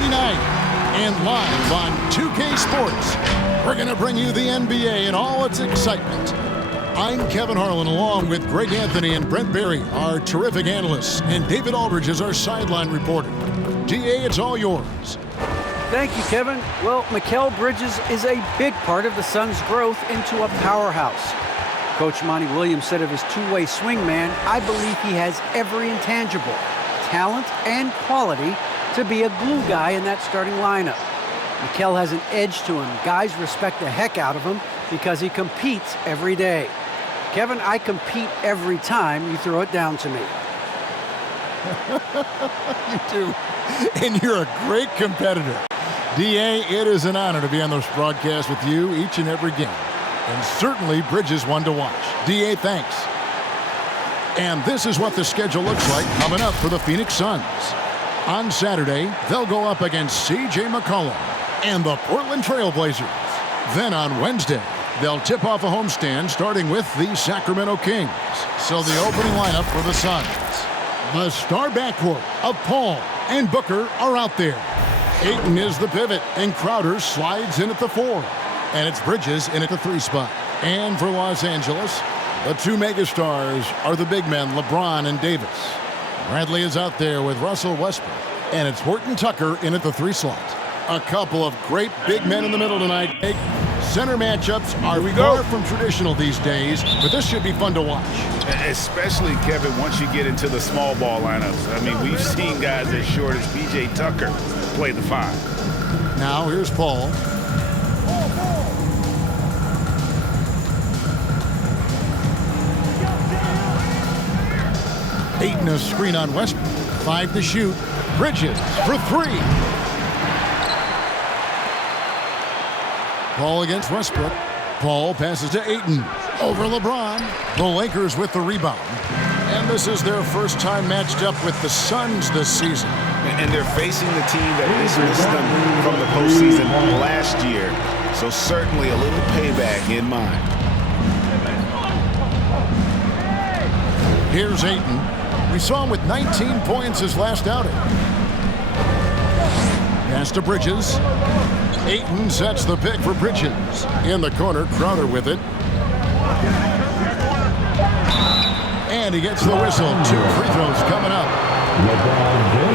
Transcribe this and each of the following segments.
Friday night and live on 2K Sports. We're going to bring you the NBA and all its excitement. I'm Kevin Harlan, along with Greg Anthony and Brent Berry, our terrific analysts, and David Aldridge is our sideline reporter. DA, it's all yours. Thank you, Kevin. Well, Mikal Bridges is a big part of the Suns' growth into a powerhouse. Coach Monty Williams said of his two-way swingman, I believe he has every intangible, talent and quality to be a glue guy in that starting lineup. Mikal has an edge to him. Guys respect the heck out of him because he competes every day. Kevin, I compete every time you throw it down to me. You do. And you're a great competitor. DA, it is an honor to be on this broadcast with you each and every game. And certainly Bridges one to watch. DA, thanks. And this is what the schedule looks like coming up for the Phoenix Suns. On Saturday, they'll go up against C.J. McCollum and the Portland Trail Blazers. Then on Wednesday, they'll tip off a homestand starting with the Sacramento Kings. So the opening lineup for the Suns. The star backcourt of Paul and Booker are out there. Ayton is the pivot, and Crowder slides in at the 4. And it's Bridges in at the 3 spot. And for Los Angeles, the two megastars are the big men, LeBron and Davis. Bradley is out there with Russell Westbrook. And it's Horton Tucker in at the 3 slot. A couple of great big men in the middle tonight. Center matchups are far from traditional these days, but this should be fun to watch. Especially, Kevin, once you get into the small ball lineups. I mean, we've seen guys as short as P.J. Tucker play the 5. Now here's Paul. Ayton a screen on Westbrook. 5 to shoot. Bridges for 3. Paul against Westbrook. Paul passes to Ayton. Over LeBron. The Lakers with the rebound. And this is their first time matched up with the Suns this season. And they're facing the team that dismissed them from the postseason last year. So certainly a little payback in mind. Here's Ayton. We saw him with 19 points his last outing. Pass to Bridges. Ayton sets the pick for Bridges. In the corner, Crowder with it. And he gets the whistle. 2 free throws coming up.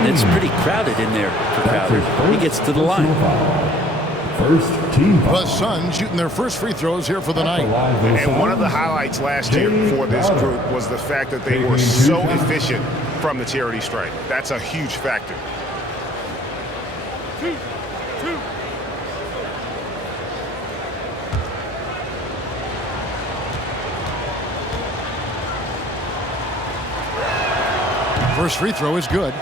It's pretty crowded in there for Crowder. He gets to the line. The Suns shooting their first free throws here for the night. And one of the highlights last year for this group was the fact that they were so efficient from the charity stripe. That's a huge factor. First free throw is good.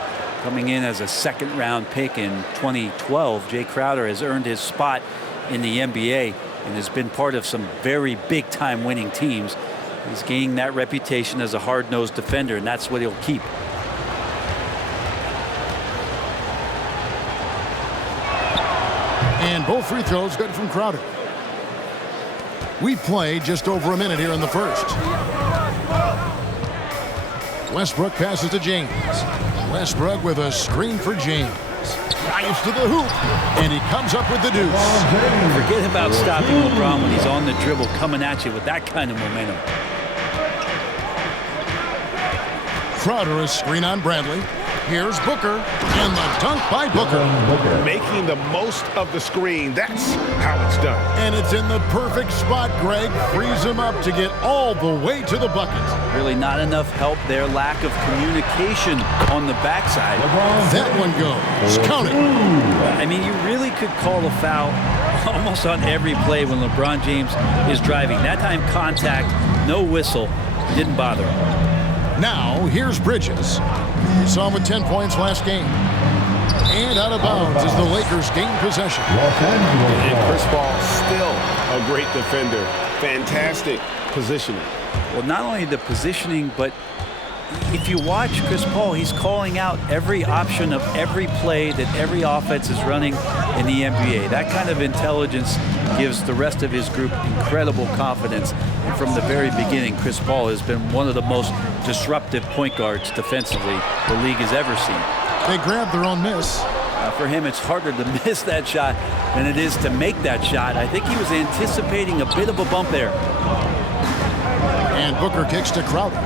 Coming in as a second-round pick in 2012, Jay Crowder has earned his spot in the NBA and has been part of some very big-time winning teams. He's gaining that reputation as a hard-nosed defender, and that's what he'll keep. And both free throws good from Crowder. We play just over a minute here in the first. Westbrook passes to James. Westbrook with a screen for James. Drives to the hoop, and he comes up with the deuce. Forget about stopping LeBron when he's on the dribble coming at you with that kind of momentum. Crowder a screen on Bradley. Here's Booker, and the dunk by Booker. Making the most of the screen. That's how it's done. And it's in the perfect spot, Greg. Frees him up to get all the way to the bucket. Really not enough help there. Lack of communication on the backside. That one goes. Count it. I mean, you really could call a foul almost on every play when LeBron James is driving. That time contact, no whistle, didn't bother him. Now, here's Bridges. Saw him with 10 points last game. And out of bounds as the Lakers gain possession. And Chris Paul still a great defender. Fantastic positioning. Well, not only the positioning, but if you watch Chris Paul, he's calling out every option of every play that every offense is running in the NBA. That kind of intelligence gives the rest of his group incredible confidence. And from the very beginning, Chris Paul has been one of the most disruptive point guards defensively the league has ever seen. They grabbed their own miss. For him, it's harder to miss that shot than it is to make that shot. I think he was anticipating a bit of a bump there. And Booker kicks to Crowder.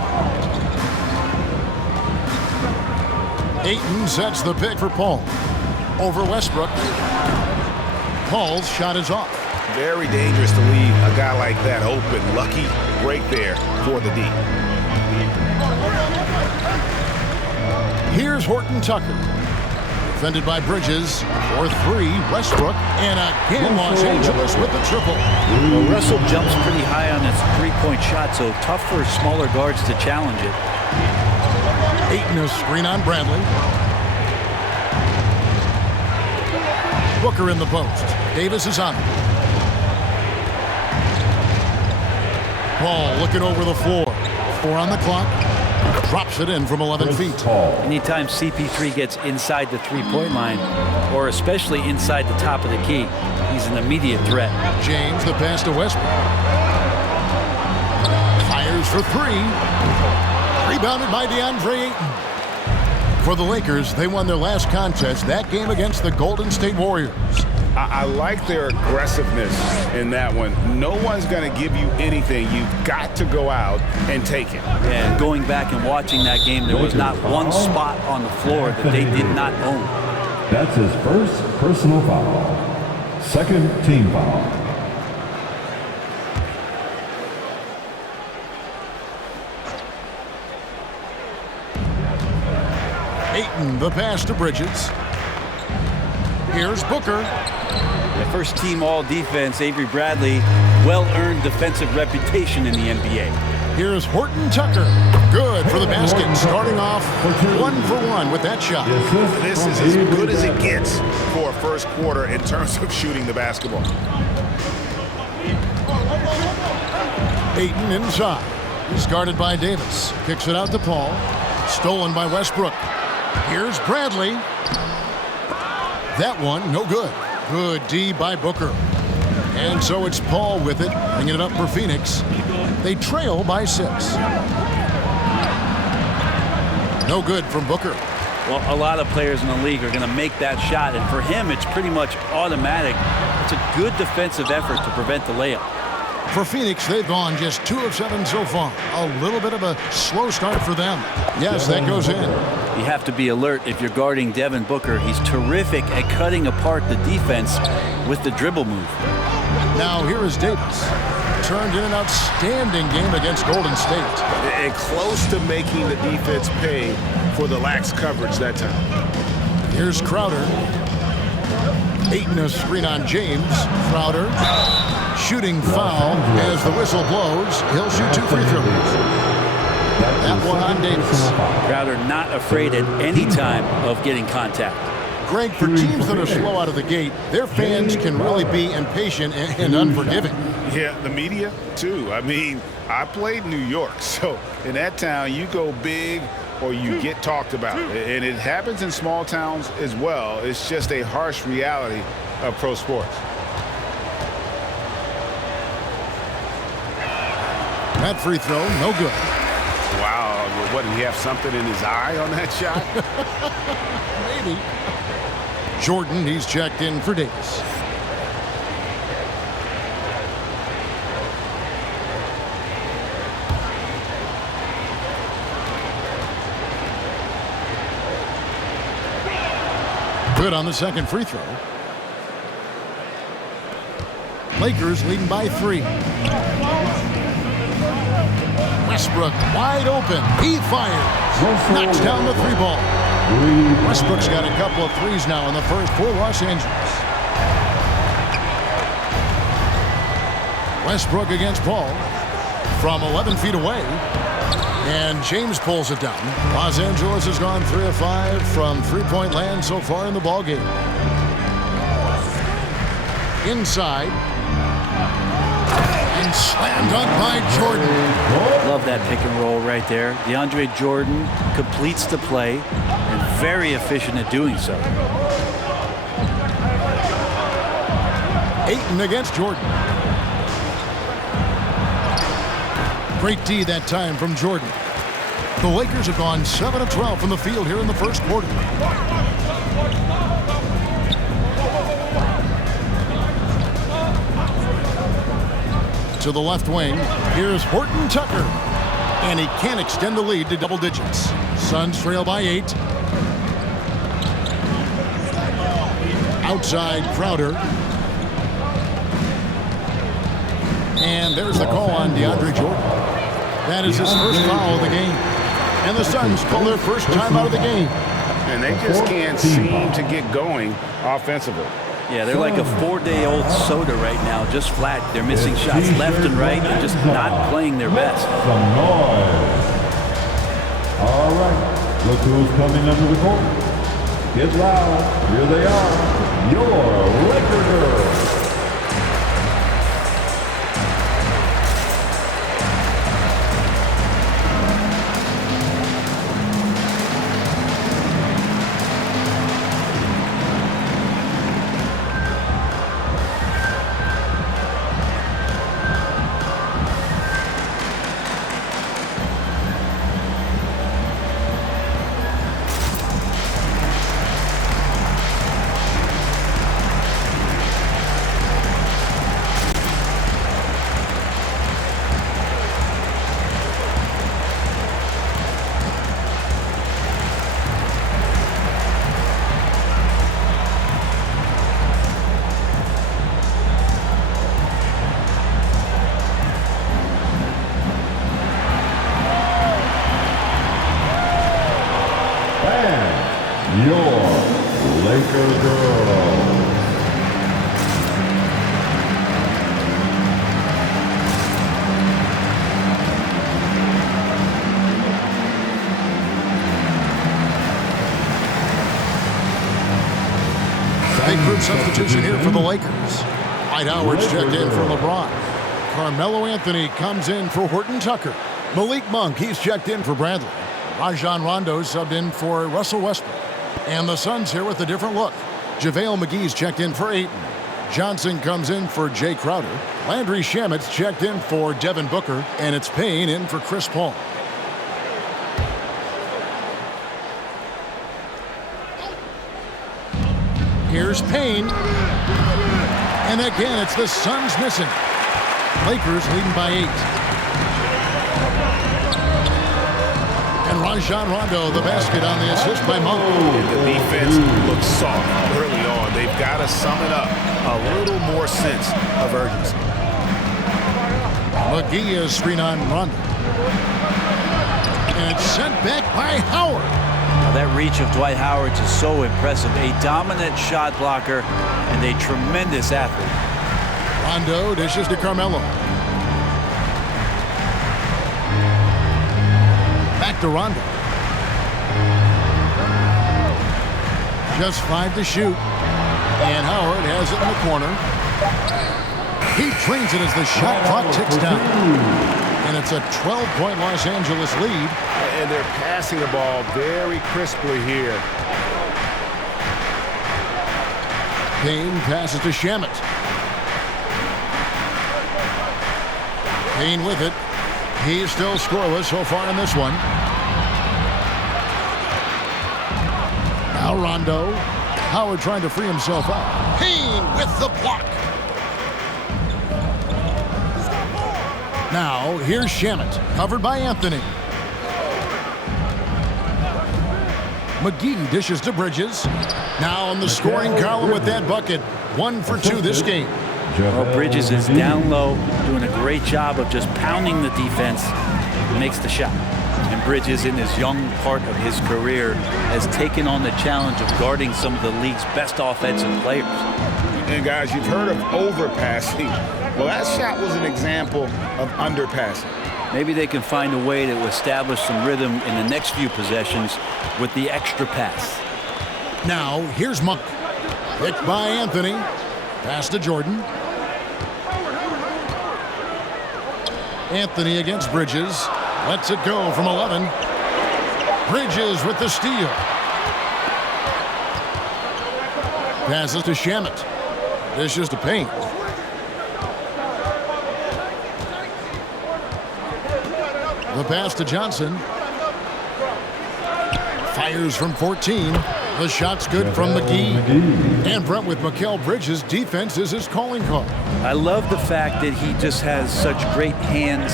Ayton sets the pick for Paul. Over Westbrook. Paul's shot is off. Very dangerous to leave a guy like that open. Lucky break there for the D. Here's Horton Tucker. Defended by Bridges. For three, Westbrook. And again, Los Angeles with the triple. Well, Russell jumps pretty high on his three-point shot, so tough for smaller guards to challenge it. Ayton a screen on Bradley. Booker in the post. Davis is on it. Paul looking over the floor. 4 on the clock. Drops it in from 11 feet. Anytime CP3 gets inside the three-point line, or especially inside the top of the key, he's an immediate threat. James, the pass to Westbrook. Fires for 3. Rebounded by DeAndre Ayton. For the Lakers, they won their last contest, that game against the Golden State Warriors. I like their aggressiveness in that one. No one's going to give you anything. You've got to go out and take it. And going back and watching that game, there was not one spot on the floor that they did not own. That's his first personal foul. Second team foul. Ayton, the pass to Bridges. Here's Booker. The first team all defense, Avery Bradley, well-earned defensive reputation in the NBA. Here's Horton Tucker. Good for the basket. Starting off 1 for 1 with that shot. This is as good as it gets for a first quarter in terms of shooting the basketball. Ayton inside. He's guarded by Davis. Kicks it out to Paul. Stolen by Westbrook. Here's Bradley. That one, no good. Good D by Booker. And so it's Paul with it, bringing it up for Phoenix. They trail by 6. No good from Booker. Well, a lot of players in the league are going to make that shot, and for him, it's pretty much automatic. It's a good defensive effort to prevent the layup. For Phoenix, they've gone just 2 of 7 so far. A little bit of a slow start for them. Yes, that goes in. You have to be alert if you're guarding Devin Booker. He's terrific at cutting apart the defense with the dribble move. Now here is Davis. Turned in an outstanding game against Golden State. And close to making the defense pay for the lax coverage that time. Here's Crowder. Ayton a screen on James. Crowder. Shooting foul as the whistle blows. He'll shoot 2 free throws. That one on Davis. Crowder not afraid at any time of getting contact. Greg, for teams that are slow out of the gate, their fans can really be impatient and unforgiving. Yeah, the media, too. I mean, I played New York, so in that town, you go big or you get talked about. And it happens in small towns as well. It's just a harsh reality of pro sports. That free throw, no good. Wow, what, did he have something in his eye on that shot? Maybe. Jordan, he's checked in for Davis. Good on the second free throw. Lakers leading by 3. Westbrook wide open. He fires. Knocks down the 3 ball. Westbrook's got a couple of threes now in the first for Los Angeles. Westbrook against Paul from 11 feet away. And James pulls it down. Los Angeles has gone 3 of 5 from three-point land so far in the ballgame. Inside. And slam dunk by Jordan. Love that pick and roll right there. DeAndre Jordan completes the play and very efficient at doing so. Ayton against Jordan. Great D that time from Jordan. The Lakers have gone 7 of 12 from the field here in the first quarter. to the left wing. Here's Horton Tucker. And he can't extend the lead to double digits. Suns trail by 8. Outside Crowder. And there's the call on DeAndre Jordan. That is his first foul of the game. And the Suns call their first time out of the game. And they just can't seem to get going offensively. Yeah, they're like a 4-day-old soda right now, just flat. They're missing shots left and right and just not playing their best. Some noise. All right, look who's coming under the court. Get loud. Here they are, your Laker girls. Your Laker girls. Big group substitution here for the Lakers. Dwight Howard's checked in for LeBron. Carmelo Anthony comes in for Horton Tucker. Malik Monk, he's checked in for Bradley. Rajon Rondo subbed in for Russell Westbrook. And the Suns here with a different look. JaVale McGee's checked in for Ayton. Johnson comes in for Jay Crowder. Landry Shamet's checked in for Devin Booker. And it's Payne in for Chris Paul. Here's Payne. And again, it's the Suns missing. Lakers leading by 8. And Rajon Rondo, the basket on the assist by Monk. The defense looks soft early on. They've got to sum it up. A little more sense of urgency. McGee is screen on Rondo. And it's sent back by Howard. Now that reach of Dwight Howard is so impressive. A dominant shot blocker and a tremendous athlete. Rondo dishes to Carmelo. Back to Rondo. Just 5 to shoot. And Howard has it in the corner. He trains it as the shot clock ticks down. And it's a 12-point Los Angeles lead. And they're passing the ball very crisply here. Payne passes to Shamet. Payne with it. He's still scoreless so far in this one. Now Rondo. Howard trying to free himself up. Payne with the block. Now here's Shamet, covered by Anthony. McGee dishes to Bridges. Now in the scoring column with that bucket. 1 for 2 this game. Well, Bridges is down low, doing a great job of just pounding the defense. Makes the shot. And Bridges, in his young part of his career, has taken on the challenge of guarding some of the league's best offensive players. And guys, you've heard of overpassing. Well, that shot was an example of underpassing. Maybe they can find a way to establish some rhythm in the next few possessions with the extra pass. Now, here's Monk. Picked by Anthony. Pass to Jordan. Anthony against Bridges. Lets it go from 11. Bridges with the steal. Passes to Shamet. Dishes to Payne. The pass to Johnson. Fires from 14. The shot's good from McGee. And Brent, with Mikal Bridges, defense is his calling card. I love the fact that he just has such great hands,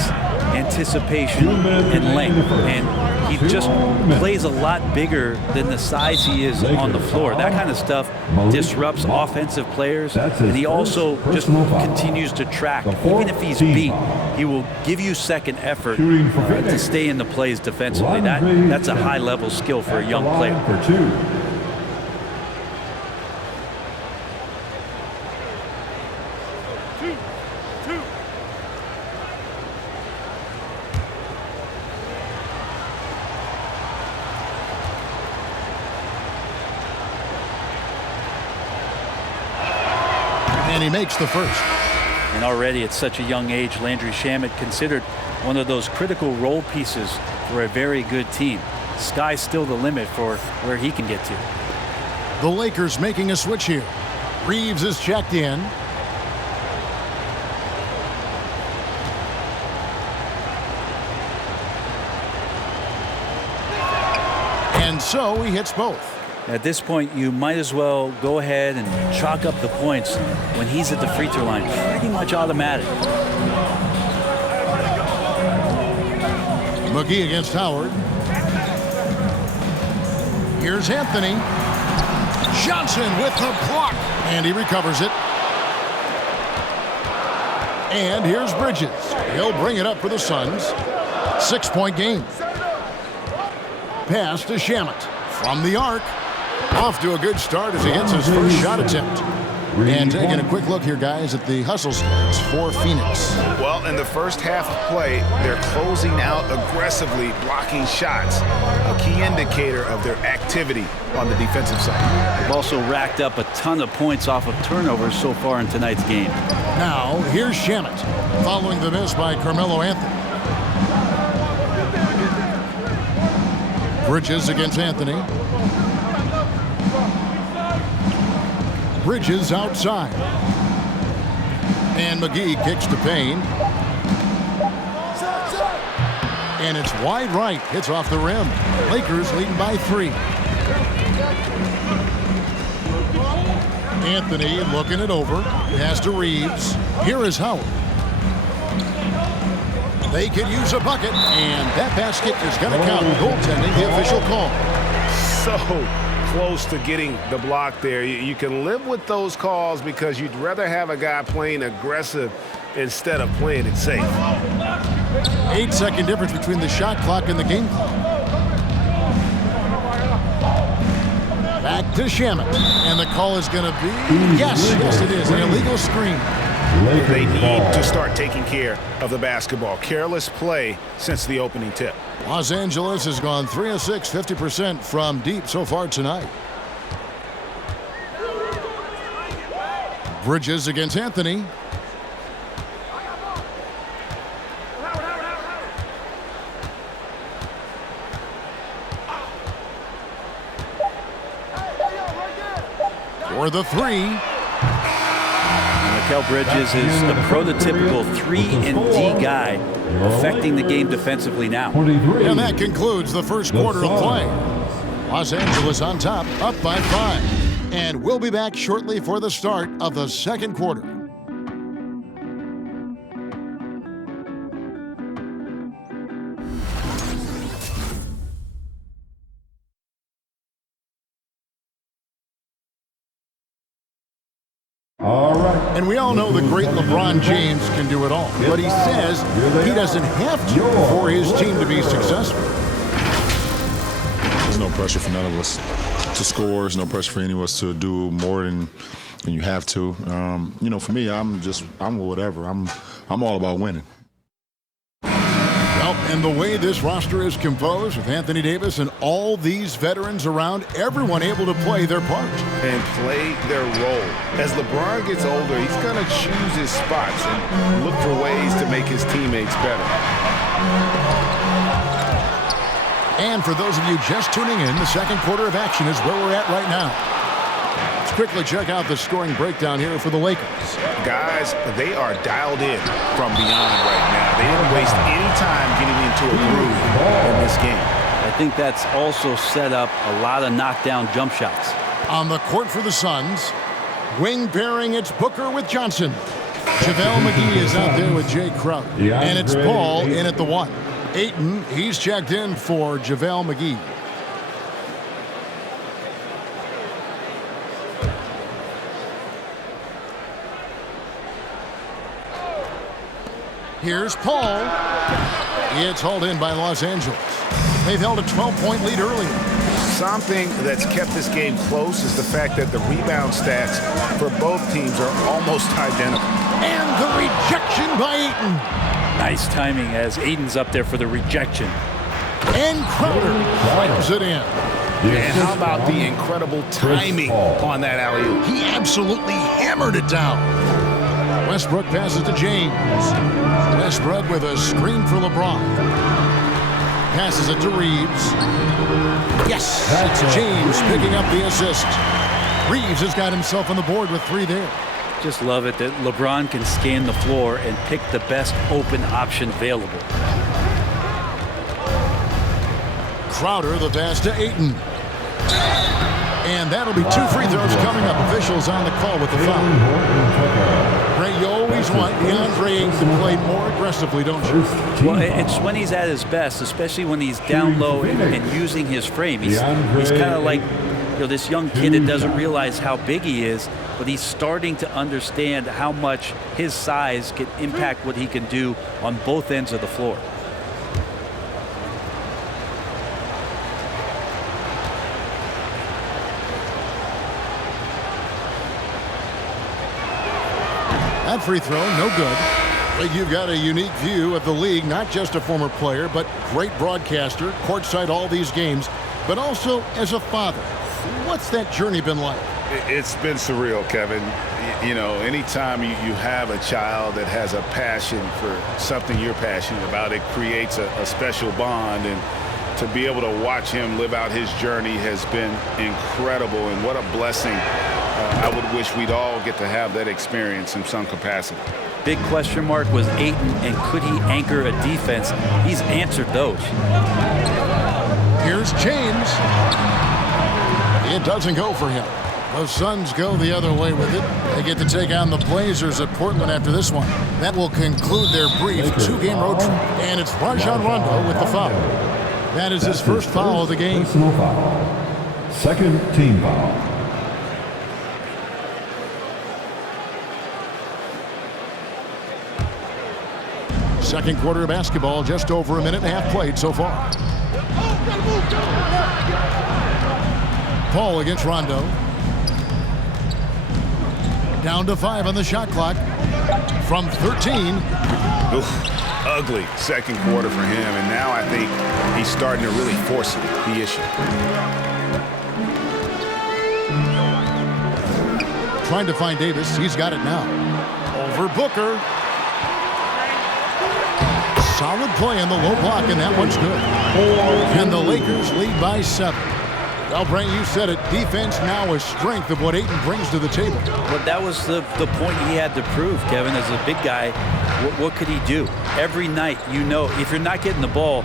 anticipation, and length. And he just plays a lot bigger than the size he is on the floor. That kind of stuff disrupts offensive players. And he also just continues to track. Even if he's beat, he will give you second effort to stay in the plays defensively. That's a high-level skill for a young player. And he makes the first. And already at such a young age, Landry Shamet considered one of those critical role pieces for a very good team. Sky's still the limit for where he can get to. The Lakers making a switch here. Reeves is checked in. And so he hits both. At this point, you might as well go ahead and chalk up the points when he's at the free throw line. Pretty much automatic. McGee against Howard. Here's Anthony. Johnson with the block. And he recovers it. And here's Bridges. He'll bring it up for the Suns. 6-point game. Pass to Shamet. From the arc. Off to a good start as he hits his first shot attempt. And taking a quick look here, guys, at the hustle stats for Phoenix. Well, in the first half of play, they're closing out aggressively, blocking shots, a key indicator of their activity on the defensive side. They've also racked up a ton of points off of turnovers so far in tonight's game. Now, here's Shamet, following the miss by Carmelo Anthony. Bridges against Anthony. Bridges outside. And McGee kicks to Payne. And it's wide right. Hits off the rim. Lakers leading by 3. Anthony looking it over. Pass to Reeves. Here is Howard. They could use a bucket. And that basket is going to count. Goaltending, the official call. So close to getting the block there. You can live with those calls because you'd rather have a guy playing aggressive instead of playing it safe. 8-second difference between the shot clock and the game clock. Back to Shamet. And the call is going to be, yes, it is, an illegal screen. They need to start taking care of the basketball. Careless play since the opening tip. Los Angeles has gone 3 of 6, 50% from deep so far tonight. Bridges against Anthony. For the 3. Mikal Bridges is the prototypical 3-and-D guy, affecting the game defensively now. And that concludes the first quarter of play. Los Angeles on top, up by 5. And we'll be back shortly for the start of the second quarter. All right. And we all know the great LeBron James can do it all. But he says he doesn't have to for his team to be successful. There's no pressure for none of us to score. There's no pressure for any of us to do more than you have to. For me, I'm whatever. I'm all about winning. Well, and the way this roster is composed with Anthony Davis and all these veterans around, everyone able to play their part. And play their role. As LeBron gets older, he's going to choose his spots and look for ways to make his teammates better. And for those of you just tuning in, the second quarter of action is where we're at right now. Let's quickly check out the scoring breakdown here for the Lakers. Guys, they are dialed in from beyond right now. They didn't waste any time getting into a groove in this game. I think that's also set up a lot of knockdown jump shots. On the court for the Suns, wing pairing, it's Booker with Johnson. JaVale McGee is out there with Jay Crowder. And it's Paul in at the 1. Ayton, he's checked in for JaVale McGee. Here's Paul. It's hauled in by Los Angeles. They've held a 12-point lead earlier. Something that's kept this game close is the fact that the rebound stats for both teams are almost identical. And the rejection by Ayton. Nice timing as Ayton's up there for the rejection. And Crowder slams it in. And how about the incredible timing on that alley-oop? He absolutely hammered it down. Westbrook passes to James. Westbrook with a screen for LeBron. Passes it to Reeves. Yes, it's James picking up the assist. Reeves has got himself on the board with 3 there. Just love it that LeBron can scan the floor and pick the best open option available. Crowder, the pass to Ayton. And that'll be 2 free throws coming up. Officials on the call with the foul. Ray, you always want DeAndre Ayton to play more aggressively, don't you? Well, it's when he's at his best, especially when he's down low and using his frame. He's kind of like this young kid that doesn't realize how big he is, but he's starting to understand how much his size can impact what he can do on both ends of the floor. That free throw, no good. But you've got a unique view of the league, not just a former player, but great broadcaster, courtside all these games, but also as a father. What's that journey been like? It's been surreal, Kevin. You know, anytime you have a child that has a passion for something you're passionate about, it creates a special bond. And to be able to watch him live out his journey has been incredible. And what a blessing. I would wish we'd all get to have that experience in some capacity. Big question mark was Ayton, and could he anchor a defense? He's answered those. Here's James. It doesn't go for him. The Suns go the other way with it. They get to take on the Blazers at Portland after this one. That will conclude their brief 2-game road trip. And it's Rajon Rondo with the foul. That is his first foul of the game. Personal foul. Second team foul. Second quarter of basketball, just over a minute and a half played so far. Paul against Rondo. Down to 5 on the shot clock. From 13. Oof, ugly second quarter for him, and now I think he's starting to really force the issue. Trying to find Davis. He's got it now. Over Booker. Solid play in the low block, and that one's good. And the Lakers lead by 7. Well, Brent, you said it. Defense now a strength of what Ayton brings to the table. But that was the point he had to prove, Kevin. As a big guy, what could he do? Every night, if you're not getting the ball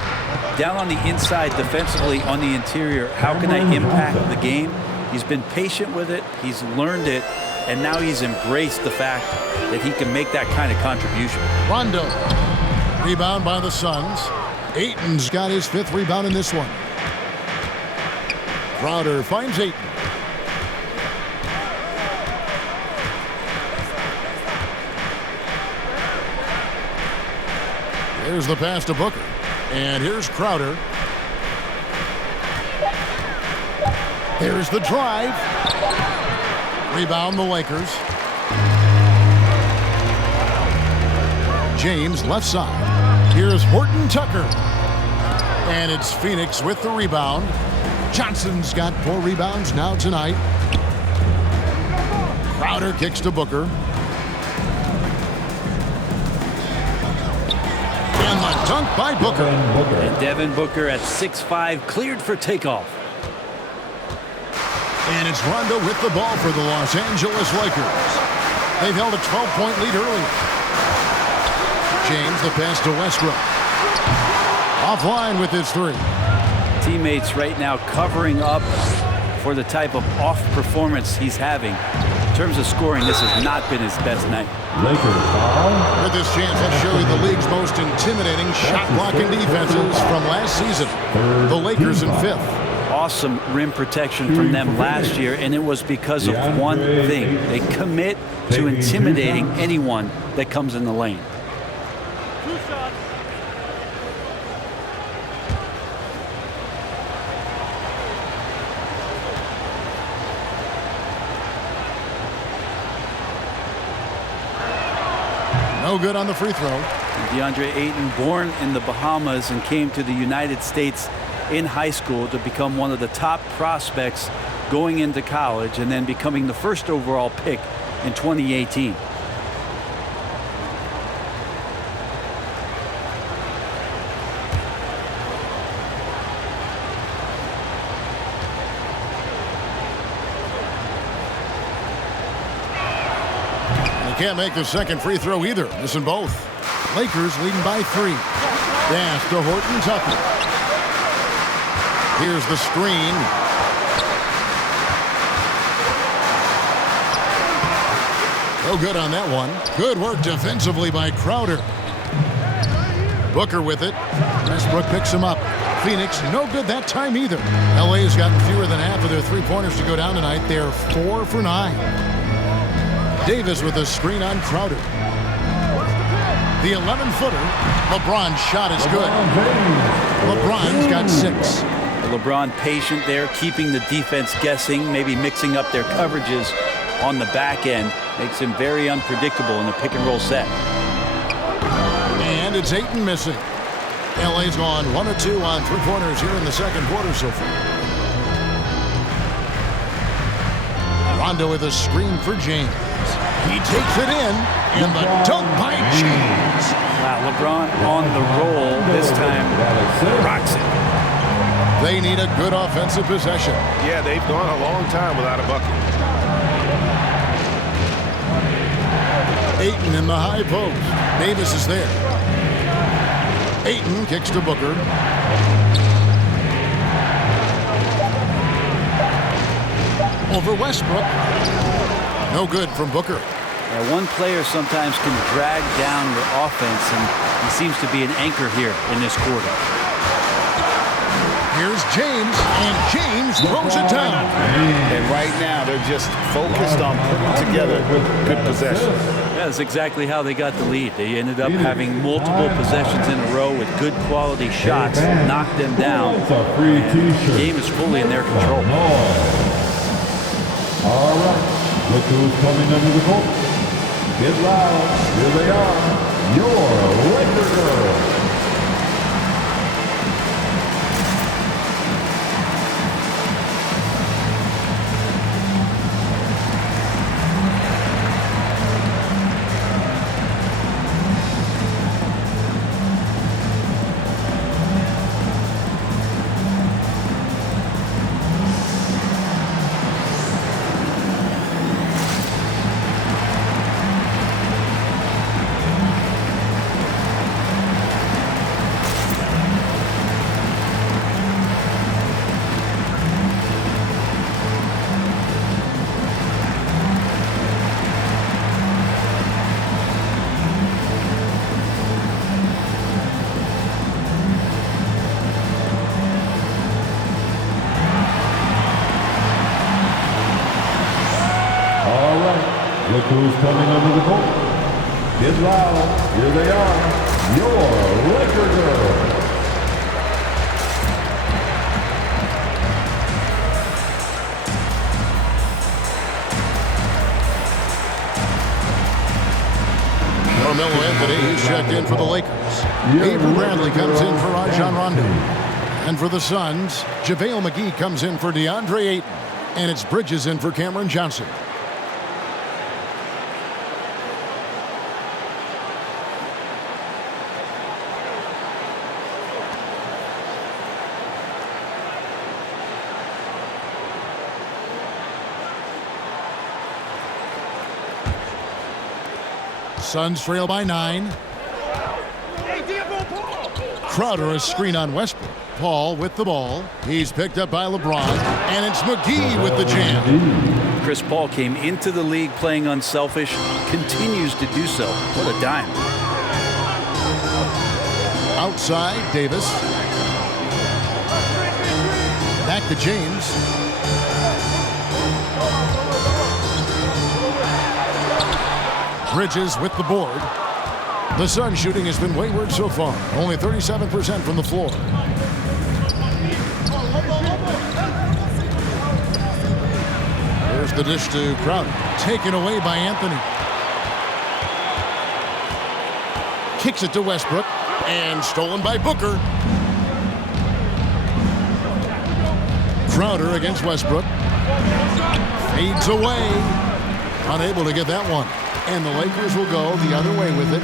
down on the inside defensively on the interior, how can I impact the game? He's been patient with it. He's learned it. And now he's embraced the fact that he can make that kind of contribution. Rondo. Rebound by the Suns. Ayton's got his 5th rebound in this one. Crowder finds Ayton. Here's the pass to Booker. And here's Crowder. Here's the drive. Rebound the Lakers. James left side. Here's Horton Tucker. And it's Phoenix with the rebound. Johnson's got 4 rebounds now tonight. Crowder kicks to Booker. And the dunk by Booker. And Devin Booker at 6'5", cleared for takeoff. And it's Rondo with the ball for the Los Angeles Lakers. They've held a 12-point lead earlier. James, the pass to Westbrook. Offline with his 3. teammates right now covering up for the type of off performance he's having. In terms of scoring, this has not been his best night. Lakers foul. With this chance, let's show you the league's most intimidating shot-blocking defenses from last season. The Lakers in 5th. Awesome rim protection from them last year, and it was because of one thing. They commit to intimidating anyone that comes in the lane. No good on the free throw. DeAndre Ayton, born in the Bahamas and came to the United States in high school to become one of the top prospects going into college and then becoming the first overall pick in 2018. Can't make the second free throw either. Missing both. Lakers leading by 3. Pass to Horton Tucker. Here's the screen. No good on that one. Good work defensively by Crowder. Booker with it. Westbrook picks him up. Phoenix, no good that time either. LA has gotten fewer than half of their three-pointers to go down tonight. They're 4 for 9. Davis with a screen on Crowder. The 11-footer. LeBron's shot is good. LeBron's got 6. LeBron patient there, keeping the defense guessing, maybe mixing up their coverages on the back end. Makes him very unpredictable in the pick-and-roll set. And it's Ayton missing. LA's gone 1 of 2 on three-pointers here in the second quarter so far. Rondo with a screen for James. He takes it in, and the dunk by James. Wow, LeBron on the roll this time. Rocks it. They need a good offensive possession. Yeah, they've gone a long time without a bucket. Ayton in the high post. Davis is there. Ayton kicks to Booker. Over Westbrook. No good from Booker. Yeah, one player sometimes can drag down your offense, and he seems to be an anchor here in this quarter. Here's James, and James throws it down. And right now, they're just focused on putting together good possessions. Yeah, that's exactly how they got the lead. They ended up having multiple possessions in a row with good quality shots, knocked them down. The game is fully in their control. All right. Look who's coming under the court. Get loud. Here they are. Your Laker girls. Look who's coming under the court. Get loud. Here they are. Your Laker girls. Carmelo Anthony is checked in for the Lakers. Avery Bradley comes in for Rajon Rondo. And for the Suns, JaVale McGee comes in for DeAndre Ayton. And it's Bridges in for Cameron Johnson. Suns trail by 9. Crowder a screen on Westbrook. Paul with the ball. He's picked up by LeBron, and it's McGee with the jam. Chris Paul came into the league playing unselfish, continues to do so. What a dime. Outside, Davis. Back to James. Bridges with the board. The Suns shooting has been wayward so far. Only 37% from the floor. There's the dish to Crowder. Taken away by Anthony. Kicks it to Westbrook. And stolen by Booker. Crowder against Westbrook. Fades away. Unable to get that one. And the Lakers will go the other way with it.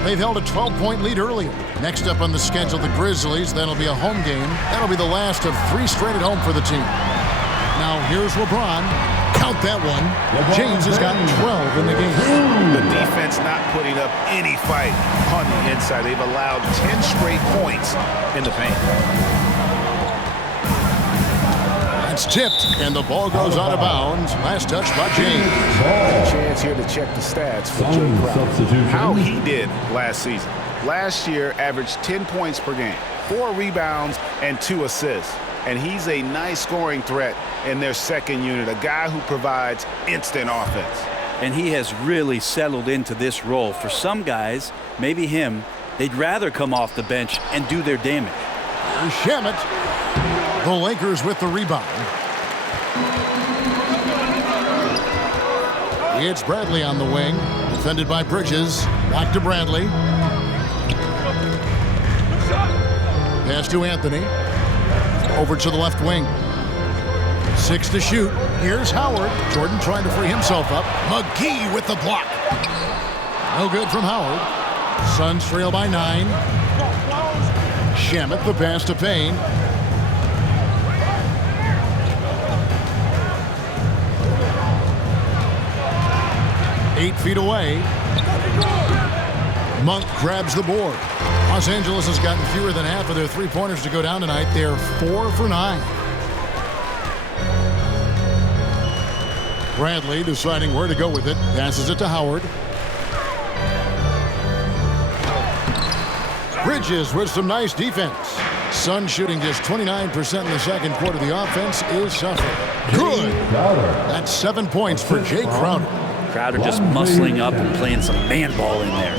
They've held a 12-point lead earlier. Next up on the schedule, the Grizzlies. That'll be a home game. That'll be the last of 3 straight at home for the team. Now here's LeBron. Count that one. James has got 12 in the game. The defense not putting up any fight on the inside. They've allowed 10 straight points in the paint. It's tipped, and the ball goes out of bounds. Last touch by James. A chance here to check the stats for Jay Crowder. How he did last season. Last year, averaged 10 points per game, 4 rebounds, and 2 assists. And he's a nice scoring threat in their second unit, a guy who provides instant offense. And he has really settled into this role. For some guys, maybe him, they'd rather come off the bench and do their damage. Shamet. The Lakers with the rebound. It's Bradley on the wing. Defended by Bridges. Back to Bradley. Pass to Anthony. Over to the left wing. 6 to shoot. Here's Howard. Jordan trying to free himself up. McGee with the block. No good from Howard. Suns trail by 9. Shamet the pass to Payne. Eight feet away. Monk grabs the board. Los Angeles has gotten fewer than half of their three-pointers to go down tonight. They're 4 for 9. Bradley deciding where to go with it. Passes it to Howard. Bridges with some nice defense. Suns shooting just 29% in the second quarter. The offense is suffering. Good. That's 7 points for Jay Crowder. Crowder just muscling up and playing some man ball in there.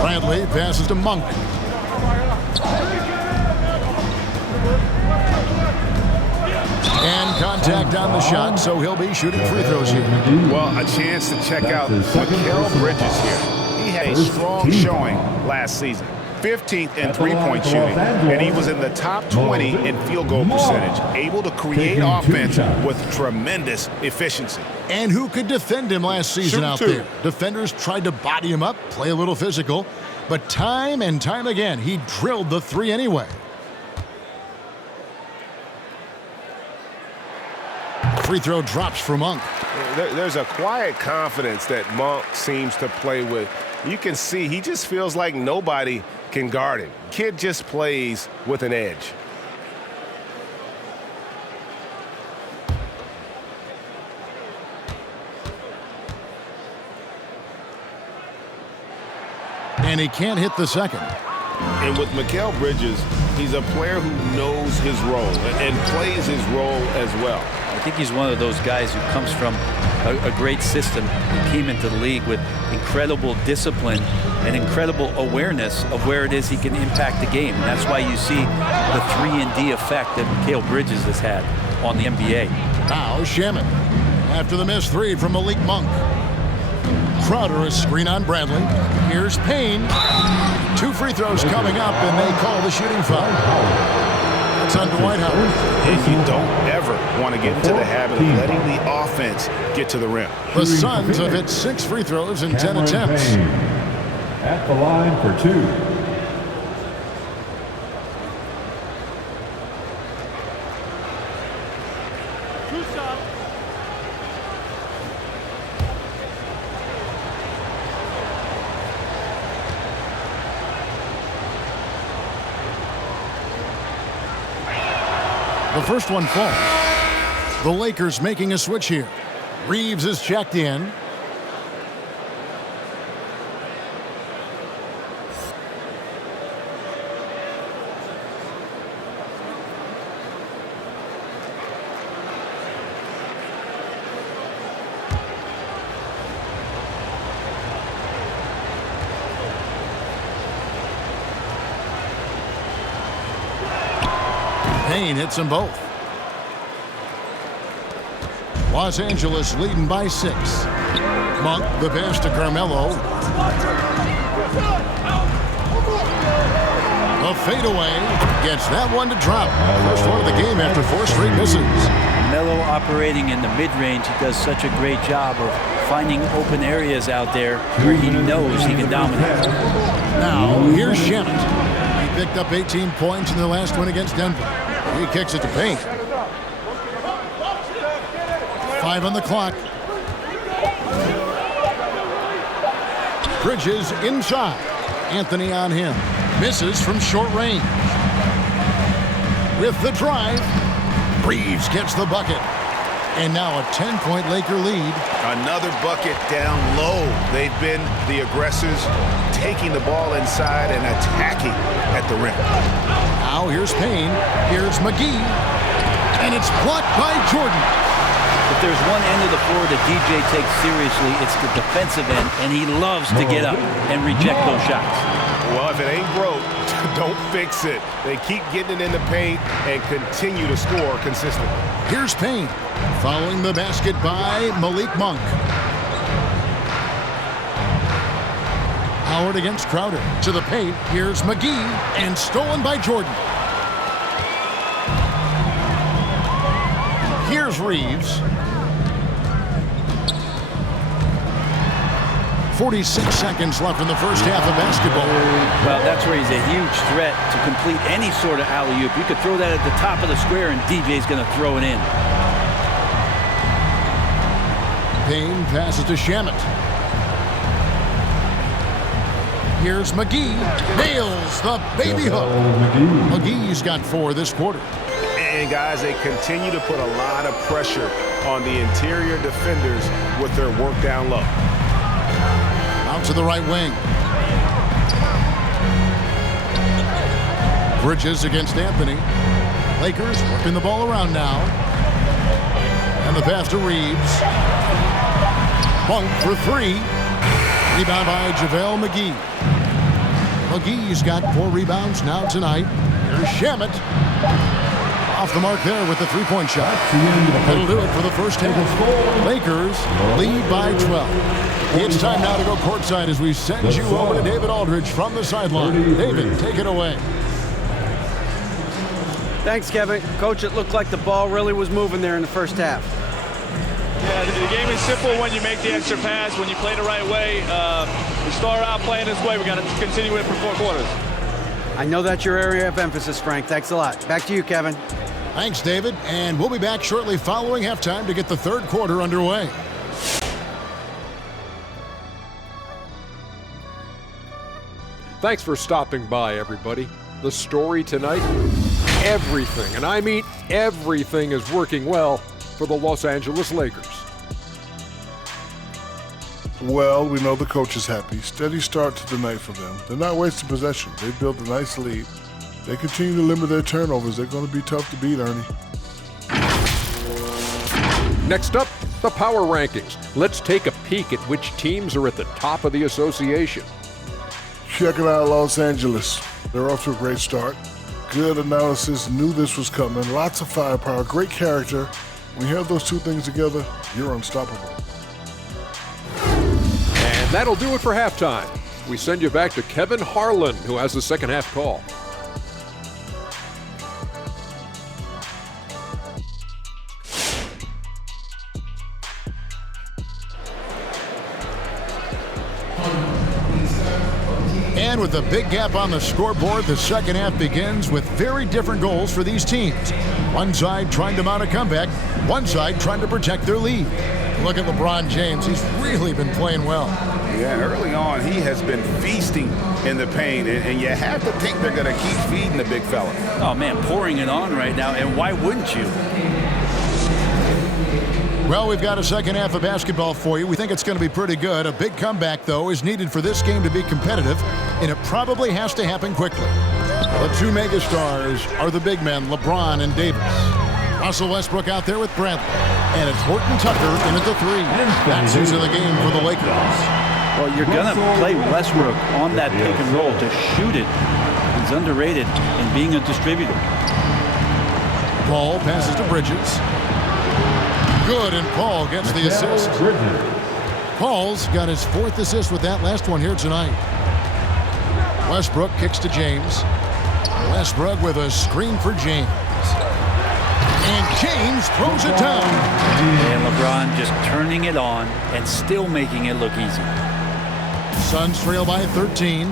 Bradley passes to Monk. And contact on the shot, so he'll be shooting free throws here. Well, a chance to check out Mikal Bridges here. He had a strong showing last season. 15th in three-point shooting, and he was in the top 20 in field goal percentage, able to create offense with tremendous efficiency. And who could defend him last season out there? Defenders tried to body him up, play a little physical, but time and time again, he drilled the 3 anyway. Free throw drops for Monk. There's a quiet confidence that Monk seems to play with. You can see he just feels like nobody can guard him. Kid just plays with an edge. And he can't hit the second. And with Mikal Bridges, he's a player who knows his role and plays his role as well. I think he's one of those guys who comes from a great system. He came into the league with incredible discipline and incredible awareness of where it is he can impact the game. And that's why you see the 3-and-D effect that Mikal Bridges has had on the NBA. Now Shamet after the missed 3 from Malik Monk. Crowder a screen on Bradley. Here's Payne. 2 free throws coming up, and they call the shooting foul. It's on Dwight Howard. And you don't ever want to get into the habit of letting the offense get to the rim. The Suns have hit 6 free throws in 10 attempts. At the line for 2. The first one falls. The Lakers making a switch here. Reeves is checked in. Payne hits them both. Los Angeles leading by 6. Monk, the pass to Carmelo. A fadeaway. Gets that one to drop. First one of the game after 4 straight misses. Melo operating in the mid-range. He does such a great job of finding open areas out there where he knows he can dominate. Now, here's Shamet. He picked up 18 points in the last win against Denver. He kicks it to Payne. 5 on the clock. Bridges inside. Anthony on him. Misses from short range. With the drive, Reeves gets the bucket. And now a 10-point Laker lead. Another bucket down low. They've been the aggressors, taking the ball inside and attacking at the rim. Now here's Payne. Here's McGee. And it's blocked by Jordan. If there's one end of the floor that DJ takes seriously, it's the defensive end, and he loves to get up and reject those shots. Well, if it ain't broke, don't fix it. They keep getting it in the paint and continue to score consistently. Here's Payne. Following the basket by Malik Monk. Howard against Crowder. To the paint. Here's McGee. And stolen by Jordan. Here's Reeves. 46 seconds left in the first half of basketball. Well, that's where he's a huge threat to complete any sort of alley-oop. You could throw that at the top of the square, and DJ's going to throw it in. Payne passes to Shamet. Here's McGee. Nails the baby hook. McGee's got 4 this quarter. And guys, they continue to put a lot of pressure on the interior defenders with their work down low. Out to the right wing. Bridges against Anthony. Lakers working the ball around now. And the pass to Reeves. Monk for 3. Rebound by JaVale McGee. McGee's got 4 rebounds now tonight. Here's Shamet. Off the mark there with the 3-point shot. That'll do it for the first half. Lakers lead by 12. It's time now to go courtside as we send you over to David Aldridge from the sideline. David, take it away. Thanks, Kevin. Coach, it looked like the ball really was moving there in the first half. Yeah, the game is simple when you make the extra pass, when you play the right way. We start out playing this way. We got to continue it for 4 quarters. I know that's your area of emphasis, Frank. Thanks a lot. Back to you, Kevin. Thanks, David. And we'll be back shortly following halftime to get the third quarter underway. Thanks for stopping by, everybody. The story tonight, everything, and I mean everything, is working well for the Los Angeles Lakers. Well, we know the coach is happy. Steady start to the night for them. They're not wasting possession. They built a nice lead. They continue to limit their turnovers. They're going to be tough to beat, Ernie. Next up, the power rankings. Let's take a peek at which teams are at the top of the association. Check it out, Los Angeles. They're off to a great start. Good analysis, knew this was coming. Lots of firepower, great character. When you have those 2 things together, you're unstoppable. And that'll do it for halftime. We send you back to Kevin Harlan, who has the second half call. And with a big gap on the scoreboard, the second half begins with very different goals for these teams. One side trying to mount a comeback, one side trying to protect their lead. Look at LeBron James. He's really been playing well. Yeah, and early on, he has been feasting in the paint, and you have to think they're going to keep feeding the big fella. Oh, man, pouring it on right now, and why wouldn't you? Well, we've got a second half of basketball for you. We think it's going to be pretty good. A big comeback, though, is needed for this game to be competitive, and it probably has to happen quickly. The two megastars are the big men, LeBron and Davis. Russell Westbrook out there with Bradley. And it's Horton Tucker in at the three. That's who's in the game for the Lakers. Well, you're going to play Westbrook on that pick and roll to shoot it. He's underrated in being a distributor. Paul passes to Bridges. Good, and Paul gets the assist. Paul's got his fourth assist with that last one here tonight. Westbrook kicks to James. Westbrook with a screen for James. And James throws it down. And LeBron just turning it on and still making it look easy. Suns trail by 13.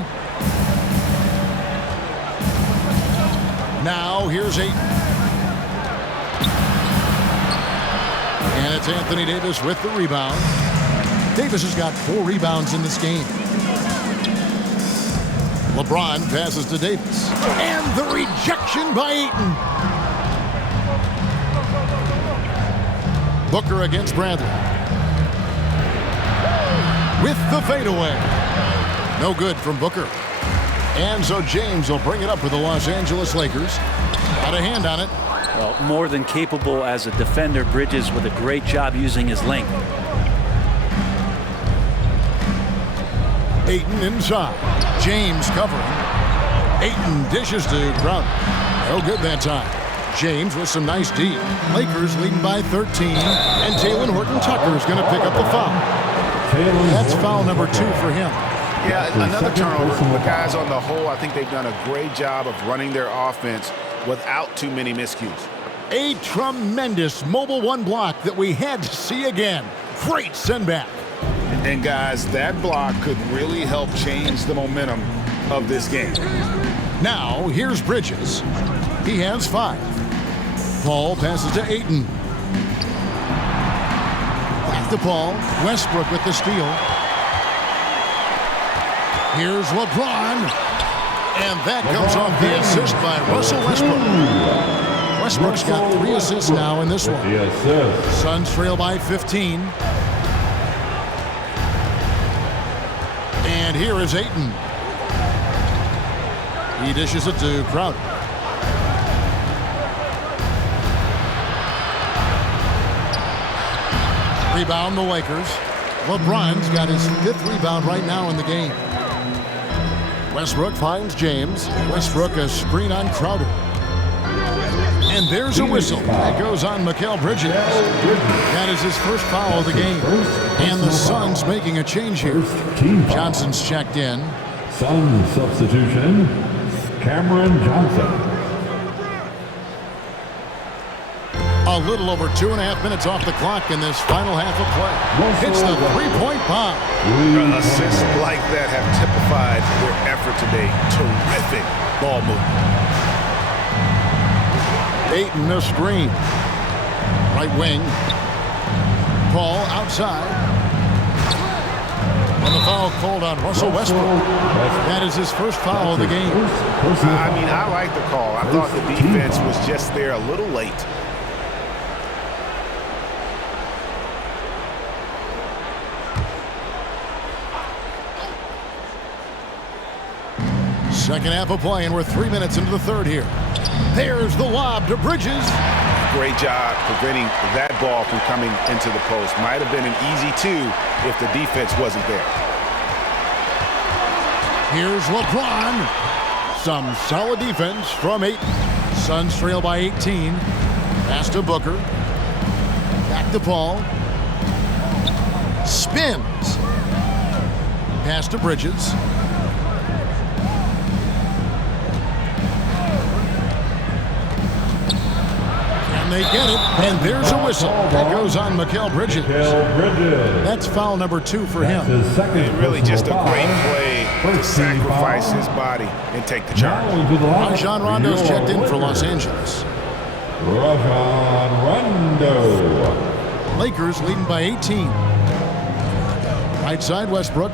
Now here's Ayton. And it's Anthony Davis with the rebound. Davis has got 4 rebounds in this game. LeBron passes to Davis. And the rejection by Ayton. Booker against Bradley. With the fadeaway. No good from Booker. And so James will bring it up for the Los Angeles Lakers. Got a hand on it. Well, more than capable as a defender, Bridges with a great job using his length. Ayton inside. James covering. Ayton dishes to Crowder. No good that time. James with some nice D. Lakers leading by 13. And Talen Horton-Tucker is going to pick up the foul. That's foul number 2 for him. Yeah, another turnover. The guys on the whole, I think they've done a great job of running their offense without too many miscues. A tremendous mobile 1 block that we had to see again. Great sendback. And guys, that block could really help change the momentum of this game. Now, here's Bridges. He has 5. Paul passes to Ayton. Back to Paul. Westbrook with the steal. Here's LeBron. And that comes off the assist by Russell Westbrook. Westbrook's got 3 assists now in this one. Suns trail by 15. And here is Ayton. He dishes it to Crowder. Rebound the Lakers. LeBron's got his 5th rebound right now in the game. Westbrook finds James. Westbrook a screen on Crowder. And there's a whistle. That goes on Mikal Bridges. That is his first foul of the game. And the Suns making a change here. Johnson's checked in. Suns substitution, Cameron Johnson. A little over 2.5 minutes off the clock in this final half of play. It's the 3-point bomb. Assists like that have typified their effort today. Terrific ball movement. Ayton a screen. Right wing. Paul outside. And the foul called on Russell Westbrook. That is his first foul of the game. I mean, I like the call. I thought the defense was just there a little late. Second half of play, and we're 3 minutes into the third here. There's the lob to Bridges. Great job preventing that ball from coming into the post. Might have been an easy 2 if the defense wasn't there. Here's LeBron. Some solid defense from Ayton. Suns trail by 18. Pass to Booker. Back to Paul. Spins. Pass to Bridges. And they get it, and there's a whistle. That goes on Mikal Bridges. That's foul number 2 for him. And really just a great play to sacrifice his body and take the charge. Rajon Rondo's checked in for Los Angeles. Rajon Rondo. Lakers leading by 18. Right side, Westbrook.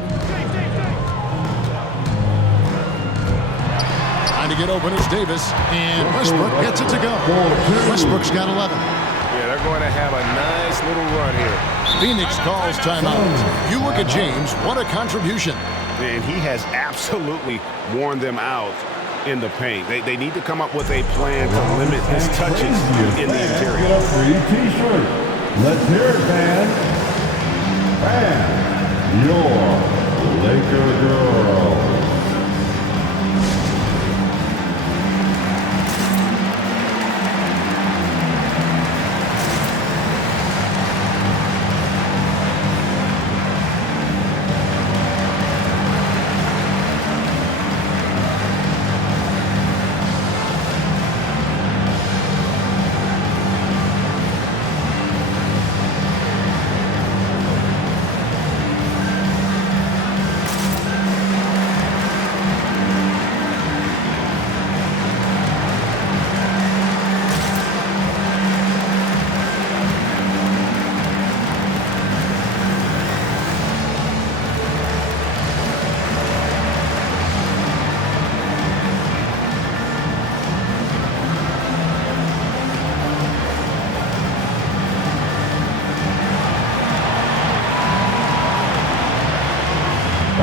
Trying to get open is Davis, and Westbrook gets it to go. Westbrook's got 11. Yeah, they're going to have a nice little run here. Phoenix calls timeout. You look at James, what a contribution. And he has absolutely worn them out in the paint. They need to come up with a plan to limit his touches in the interior. Get a free T-shirt. Let's hear it, fans. And your Laker girl.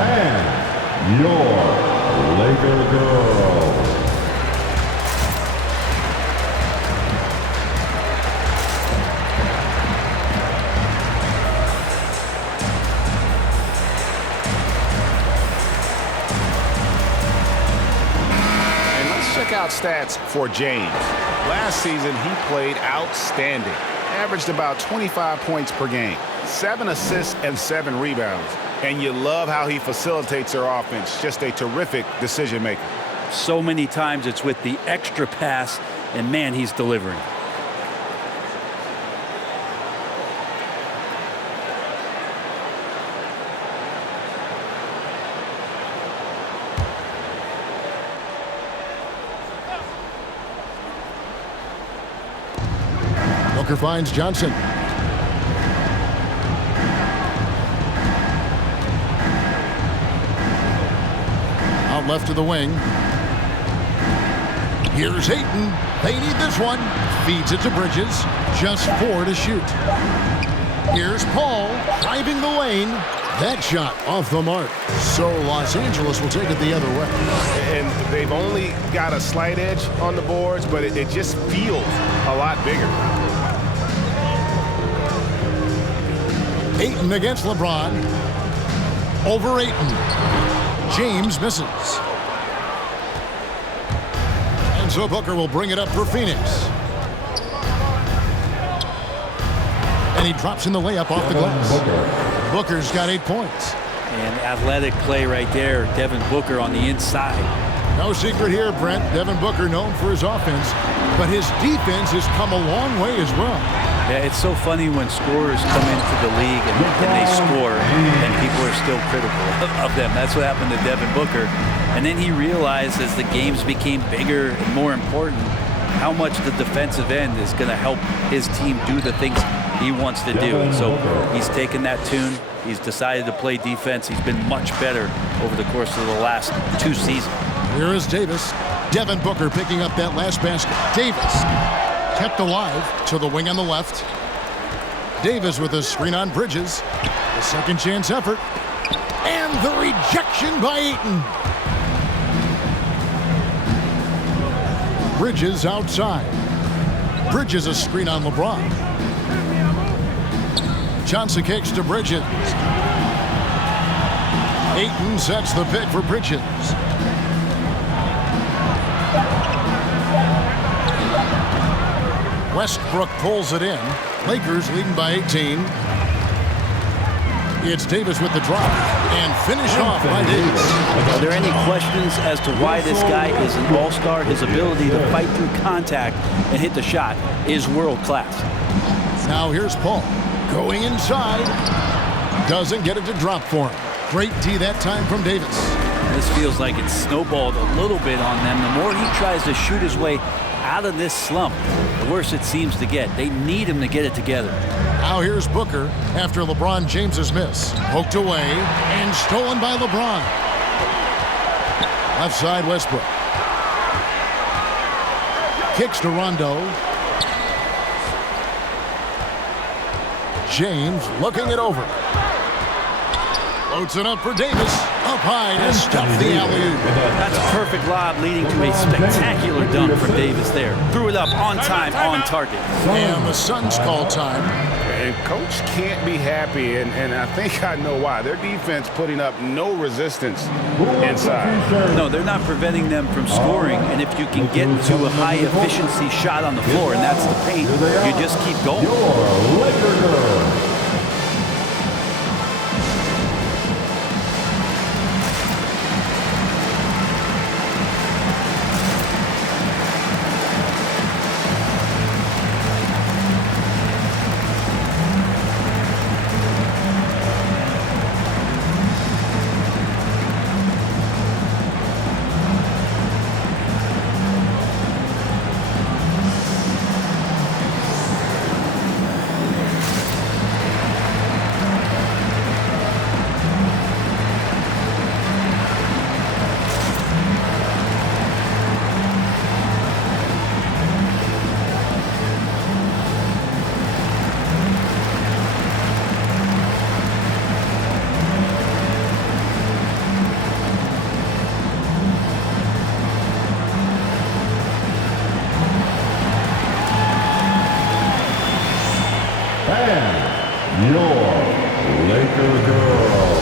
And your Laker girl. And let's check out stats for James. Last season, he played outstanding. Averaged about 25 points per game, 7 assists and 7 rebounds. And you love how he facilitates their offense. Just a terrific decision maker. So many times it's with the extra pass, and man, he's delivering. Booker finds Johnson. Out left to the wing. Here's Ayton. They need this one. Feeds it to Bridges. Just 4 to shoot. Here's Paul driving the lane. That shot off the mark. So Los Angeles will take it the other way. And they've only got a slight edge on the boards, but it just feels a lot bigger. Ayton against LeBron. Over Ayton. James misses. And so Booker will bring it up for Phoenix. And he drops in the layup off the glass. Booker's got 8 points. And athletic play right there. Devin Booker on the inside. No secret here, Brent. Devin Booker known for his offense, but his defense has come a long way as well. Yeah, it's so funny when scorers come into the league and they score and people are still critical of them. That's what happened to Devin Booker. And then he realized as the games became bigger and more important, how much the defensive end is going to help his team do the things he wants to do. And so he's taken that tune. He's decided to play defense. He's been much better over the course of the last 2 seasons. Here is Davis. Devin Booker picking up that last basket. Davis kept alive to the wing on the left. Davis with a screen on Bridges. The second chance effort. And the rejection by Ayton. Bridges outside. Bridges a screen on LeBron. Johnson kicks to Bridges. Ayton sets the pick for Bridges. Westbrook pulls it in. Lakers leading by 18. It's Davis with the drop. And finished off by Davis. Are there any questions as to why this guy is an all-star? His ability to fight through contact and hit the shot is world-class. Now here's Paul. Going inside. Doesn't get it to drop for him. Great D that time from Davis. This feels like it's snowballed a little bit on them. The more he tries to shoot his way out of this slump, the worse it seems to get. They need him to get it together. Now here's Booker after LeBron James's miss. Poked away and stolen by LeBron. Left side, Westbrook. Kicks to Rondo. James looking it over. Floats it up for Davis. Up high to stuff the alley-oop. That's a perfect lob leading to a spectacular dunk from Davis there. Threw it up on time, on target. And the Suns call time. And Coach can't be happy, and I think I know why. Their defense putting up no resistance inside. No, they're not preventing them from scoring, and if you can get to a high-efficiency shot on the floor, and that's the paint, you just keep going. Your Laker girl. And your Laker girl.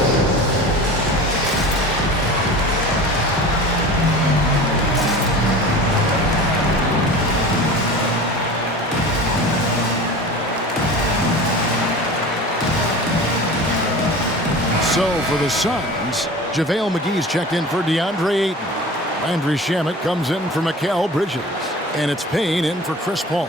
So for the Suns, JaVale McGee's checked in for DeAndre Ayton. Landry Shamet comes in for Mikal Bridges. And it's Payne in for Chris Paul.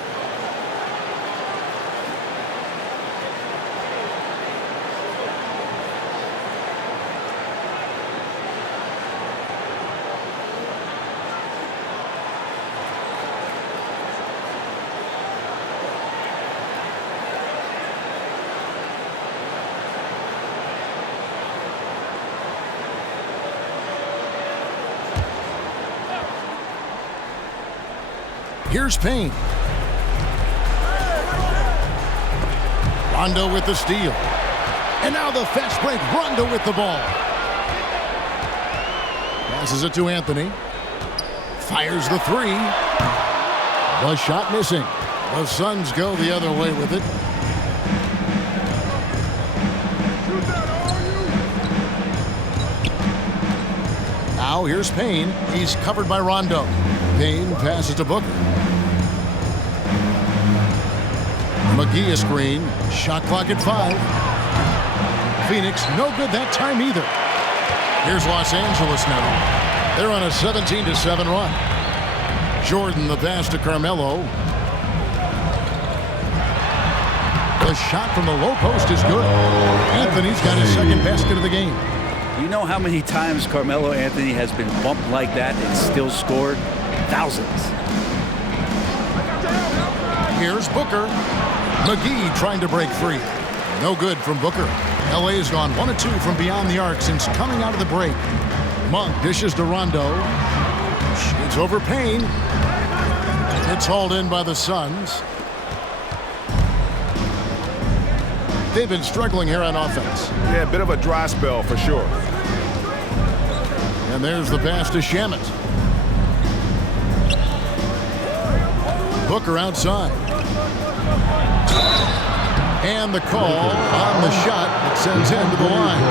Here's Payne. Rondo with the steal. And now the fast break. Rondo with the ball. Passes it to Anthony. Fires the three. The shot missing. The Suns go the other way with it. Now here's Payne. He's covered by Rondo. Payne passes to Booker. McGee a screen. Shot clock at 5. Phoenix no good that time either. Here's Los Angeles now. They're on a 17-7 run. Jordan the pass to Carmelo. The shot from the low post is good. Anthony's got his second basket of the game. You know how many times Carmelo Anthony has been bumped like that and still scored? Thousands. Here's Booker. McGee trying to break free. No good from Booker. LA has gone 1 of 2 from beyond the arc since coming out of the break. Monk dishes to Rondo. It's over Payne. It's hauled in by the Suns. They've been struggling here on offense. Yeah, a bit of a dry spell for sure. And there's the pass to Shamet. Booker outside. And the call on the shot that sends him to the line.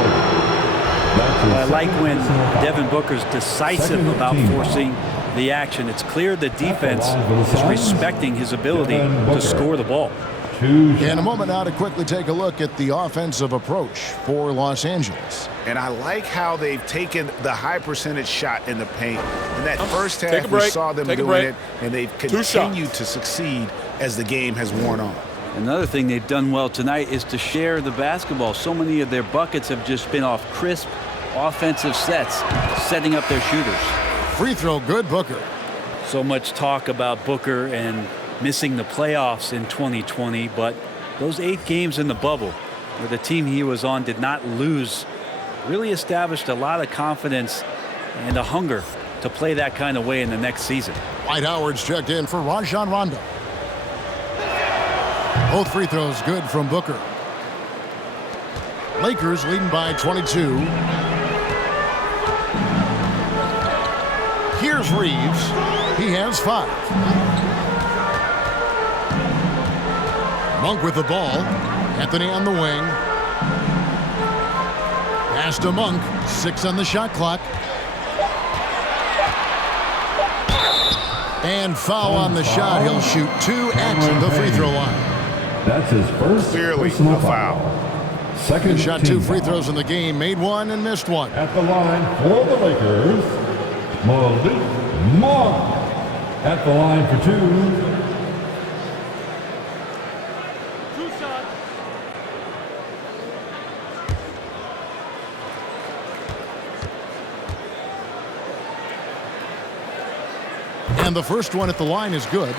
I like when Devin Booker's decisive about forcing the action. It's clear the defense is respecting his ability to score the ball. In a moment now to quickly take a look at the offensive approach for Los Angeles. And I like how they've taken the high percentage shot in the paint. In that first half, we saw them doing it, and they've continued to succeed as the game has worn on. Another thing they've done well tonight is to share the basketball. So many of their buckets have just been off crisp offensive sets, setting up their shooters. Free throw good, Booker. So much talk about Booker and missing the playoffs in 2020, but those 8 games in the bubble where the team he was on did not lose really established a lot of confidence and a hunger to play that kind of way in the next season. Dwight Howard's checked in for Rajon Rondo. Both free throws good from Booker. Lakers leading by 22. Here's Reeves. He has 5. Monk with the ball. Anthony on the wing. Pass to Monk. 6 on the shot clock. And foul on the shot. He'll shoot 2 at the free throw line. That's his first Clearly personal a foul. Second He shot 2 free throws in the game. Made 1 and missed 1. At the line for the Lakers, Malik Monk. At the line for 2. And the first one at the line is good.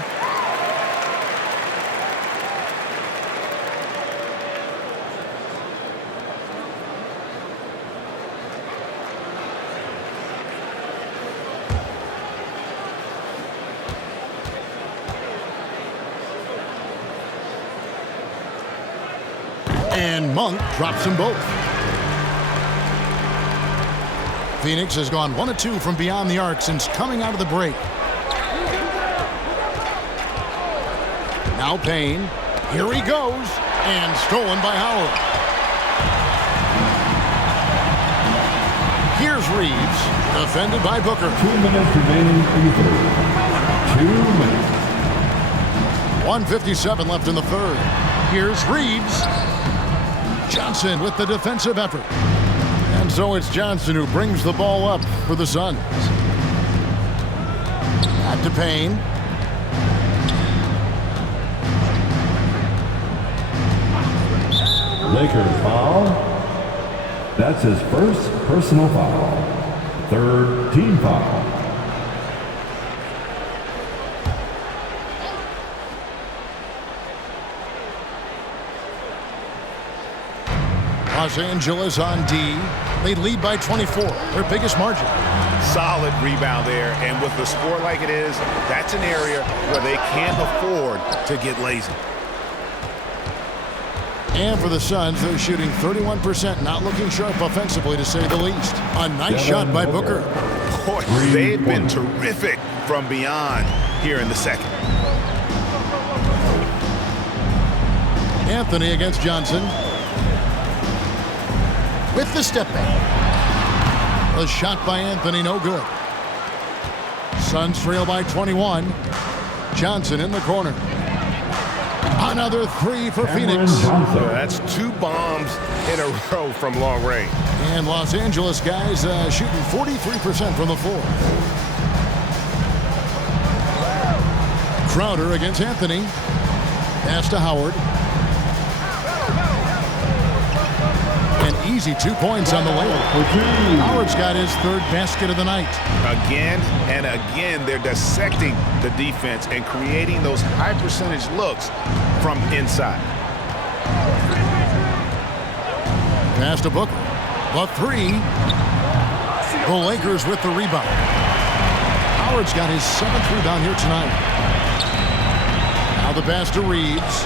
And Monk drops them both. Phoenix has gone 1 of 2 from beyond the arc since coming out of the break. Now Payne. Here he goes. And stolen by Howard. Here's Reeves. Defended by Booker. 2 minutes remaining in the third. 2 minutes. 1:57 left in the third. Here's Reeves. Johnson with the defensive effort. And so it's Johnson who brings the ball up for the Suns. Back to Payne. Lakers foul. That's his first personal foul. Third team foul. Los Angeles on D. They lead by 24, their biggest margin. Solid rebound there, and with the score like it is, that's an area where they can't afford to get lazy. And for the Suns, they're shooting 31%, not looking sharp offensively, to say the least. A nice shot by Booker. Boy, they've been terrific from beyond here in the second. Anthony against Johnson. With the step back. A shot by Anthony, no good. Suns trail by 21. Johnson in the corner. Another 3 for Phoenix. That's 2 bombs in a row from long range. And Los Angeles guys shooting 43% from the floor. Crowder against Anthony. Pass to Howard. An easy 2 points on the layup. Howard's got his 3rd basket of the night. Again and again, they're dissecting the defense and creating those high percentage looks from inside. Pass to Booker. The 3. The Lakers with the rebound. Howard's got his 7th rebound here tonight. Now the pass to Reeves.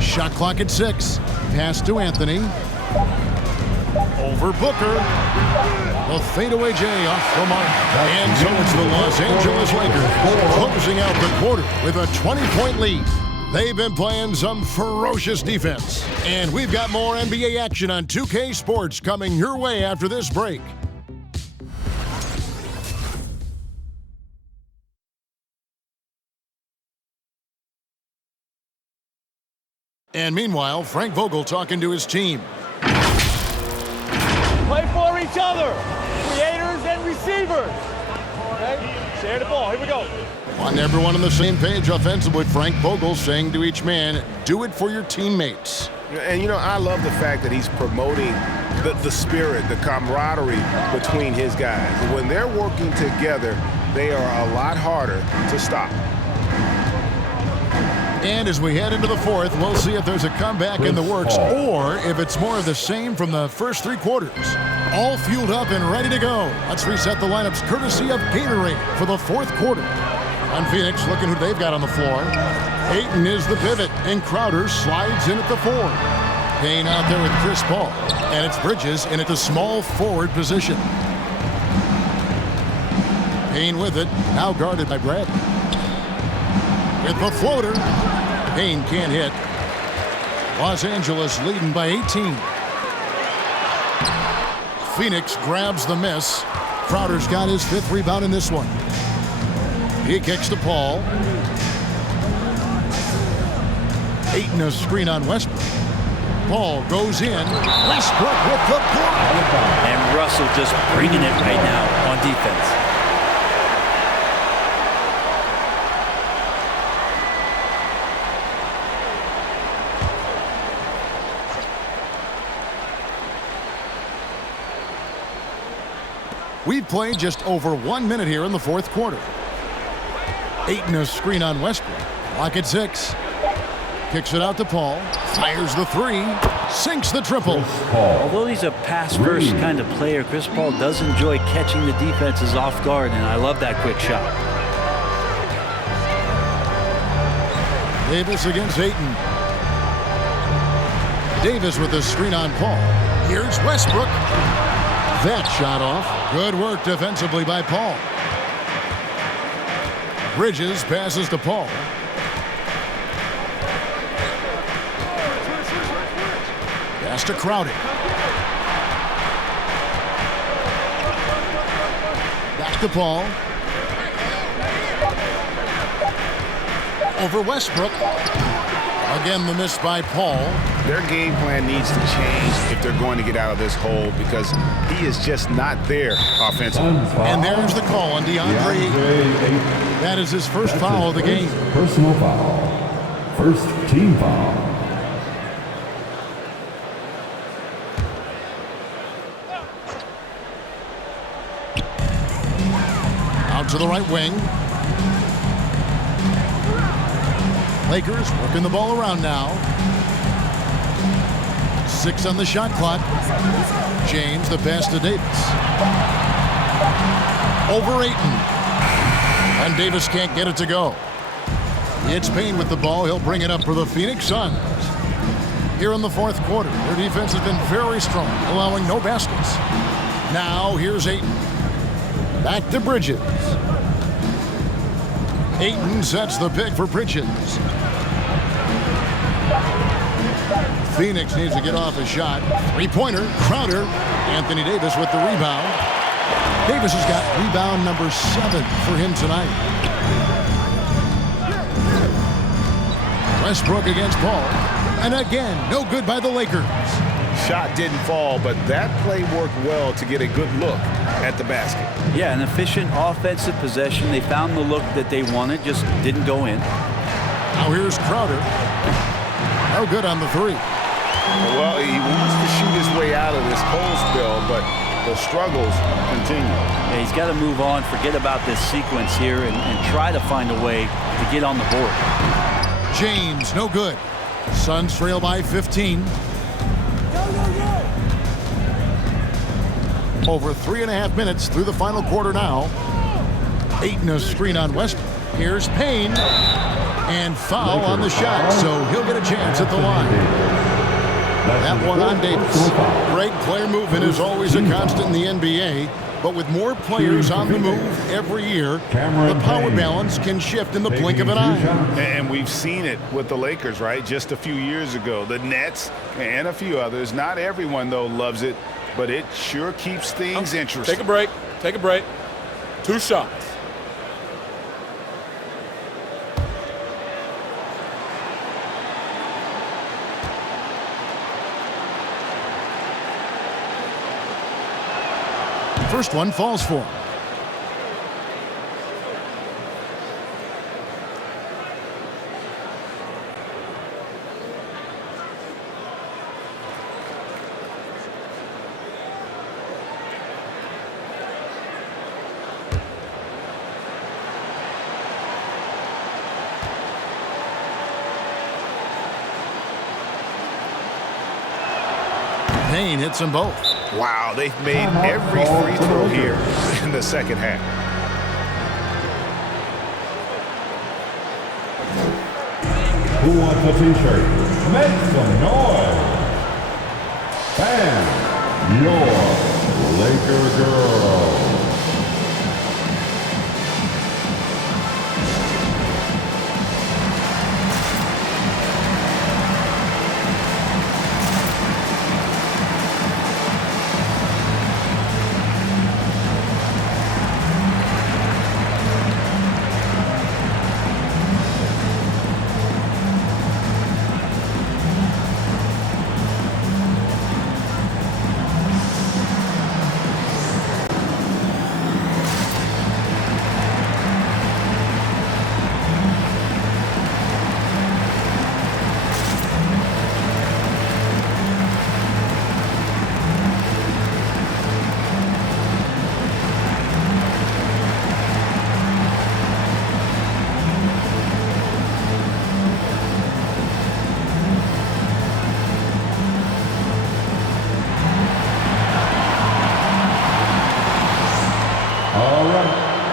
Shot clock at 6. Pass to Anthony. Over Booker. The fadeaway J off the mark. And so it's the Los Angeles Lakers closing out the quarter with a 20-point lead. They've been playing some ferocious defense. And we've got more NBA action on 2K Sports coming your way after this break. And meanwhile, Frank Vogel talking to his team. Play for each other, creators and receivers. Okay, share the ball. Here we go. Want everyone on the same page offensively. Frank Vogel saying to each man, do it for your teammates. And, you know, I love the fact that he's promoting the spirit, the camaraderie between his guys. When they're working together, they are a lot harder to stop. And as we head into the fourth, we'll see if there's a comeback in the works or if it's more of the same from the first three quarters. All fueled up and ready to go. Let's reset the lineups courtesy of Gatorade for the fourth quarter. On Phoenix, looking who they've got on the floor. Ayton is the pivot, and Crowder slides in at the 4. Payne out there with Chris Paul, and it's Bridges in at the small forward position. Payne with it, now guarded by Bradley. With the floater, Payne can't hit. Los Angeles leading by 18. Phoenix grabs the miss. Crowder's got his 5th rebound in this one. He kicks to Paul. Ayton a screen on Westbrook. Paul goes in. Westbrook with the block. And Russell just bringing it right now on defense. We've played just over 1 minute here in the fourth quarter. Ayton a screen on Westbrook. Clock at 6. Kicks it out to Paul. Fires the 3. Sinks the triple. Although he's a pass-first kind of player, Chris Paul does enjoy catching the defenses off guard, and I love that quick shot. Davis against Ayton. Davis with the screen on Paul. Here's Westbrook. That shot off. Good work defensively by Paul. Bridges passes to Paul. Pass to Crowder. Back to Paul. Over Westbrook. Again, the miss by Paul. Their game plan needs to change if they're going to get out of this hole because he is just not there offensively. And there's the call on DeAndre Ayton. That is his first foul of the game. Personal foul. First team foul. Out to the right wing. Lakers working the ball around now. 6 on the shot clock. James, the pass to Davis. Over Ayton. And Davis can't get it to go. It's Payne with the ball. He'll bring it up for the Phoenix Suns. Here in the fourth quarter, their defense has been very strong, allowing no baskets. Now here's Ayton. Back to Bridges. Ayton sets the pick for Bridges. Phoenix needs to get off a shot. Three-pointer, Crowder. Anthony Davis with the rebound. Davis has got rebound number 7 for him tonight. Westbrook against Paul. And again, no good by the Lakers. Shot didn't fall, but that play worked well to get a good look at the basket. Yeah, an efficient offensive possession. They found the look that they wanted, just didn't go in. Now here's Crowder. No good on the 3. Well, he wants to shoot his way out of this cold spell, but the struggles continue. Yeah, he's got to move on, forget about this sequence here, and try to find a way to get on the board. James, no good. Suns trail by 15. Over 3.5 minutes through the final quarter now. Ayton a screen on Westbrook. Here's Payne. And foul on the shot, so he'll get a chance at the line. That one on Davis. Great player movement is always a constant in the NBA, but with more players on the move every year, the power balance can shift in the blink of an eye. And we've seen it with the Lakers, right? Just a few years ago. The Nets and a few others. Not everyone, though, loves it, but it sure keeps things interesting. Take a break. Take a break. 2 shots. First one falls for him. Payne hits them both. Wow, they've made every free throw here in the second half. Who wants a t-shirt? Make some noise. And your Laker girl.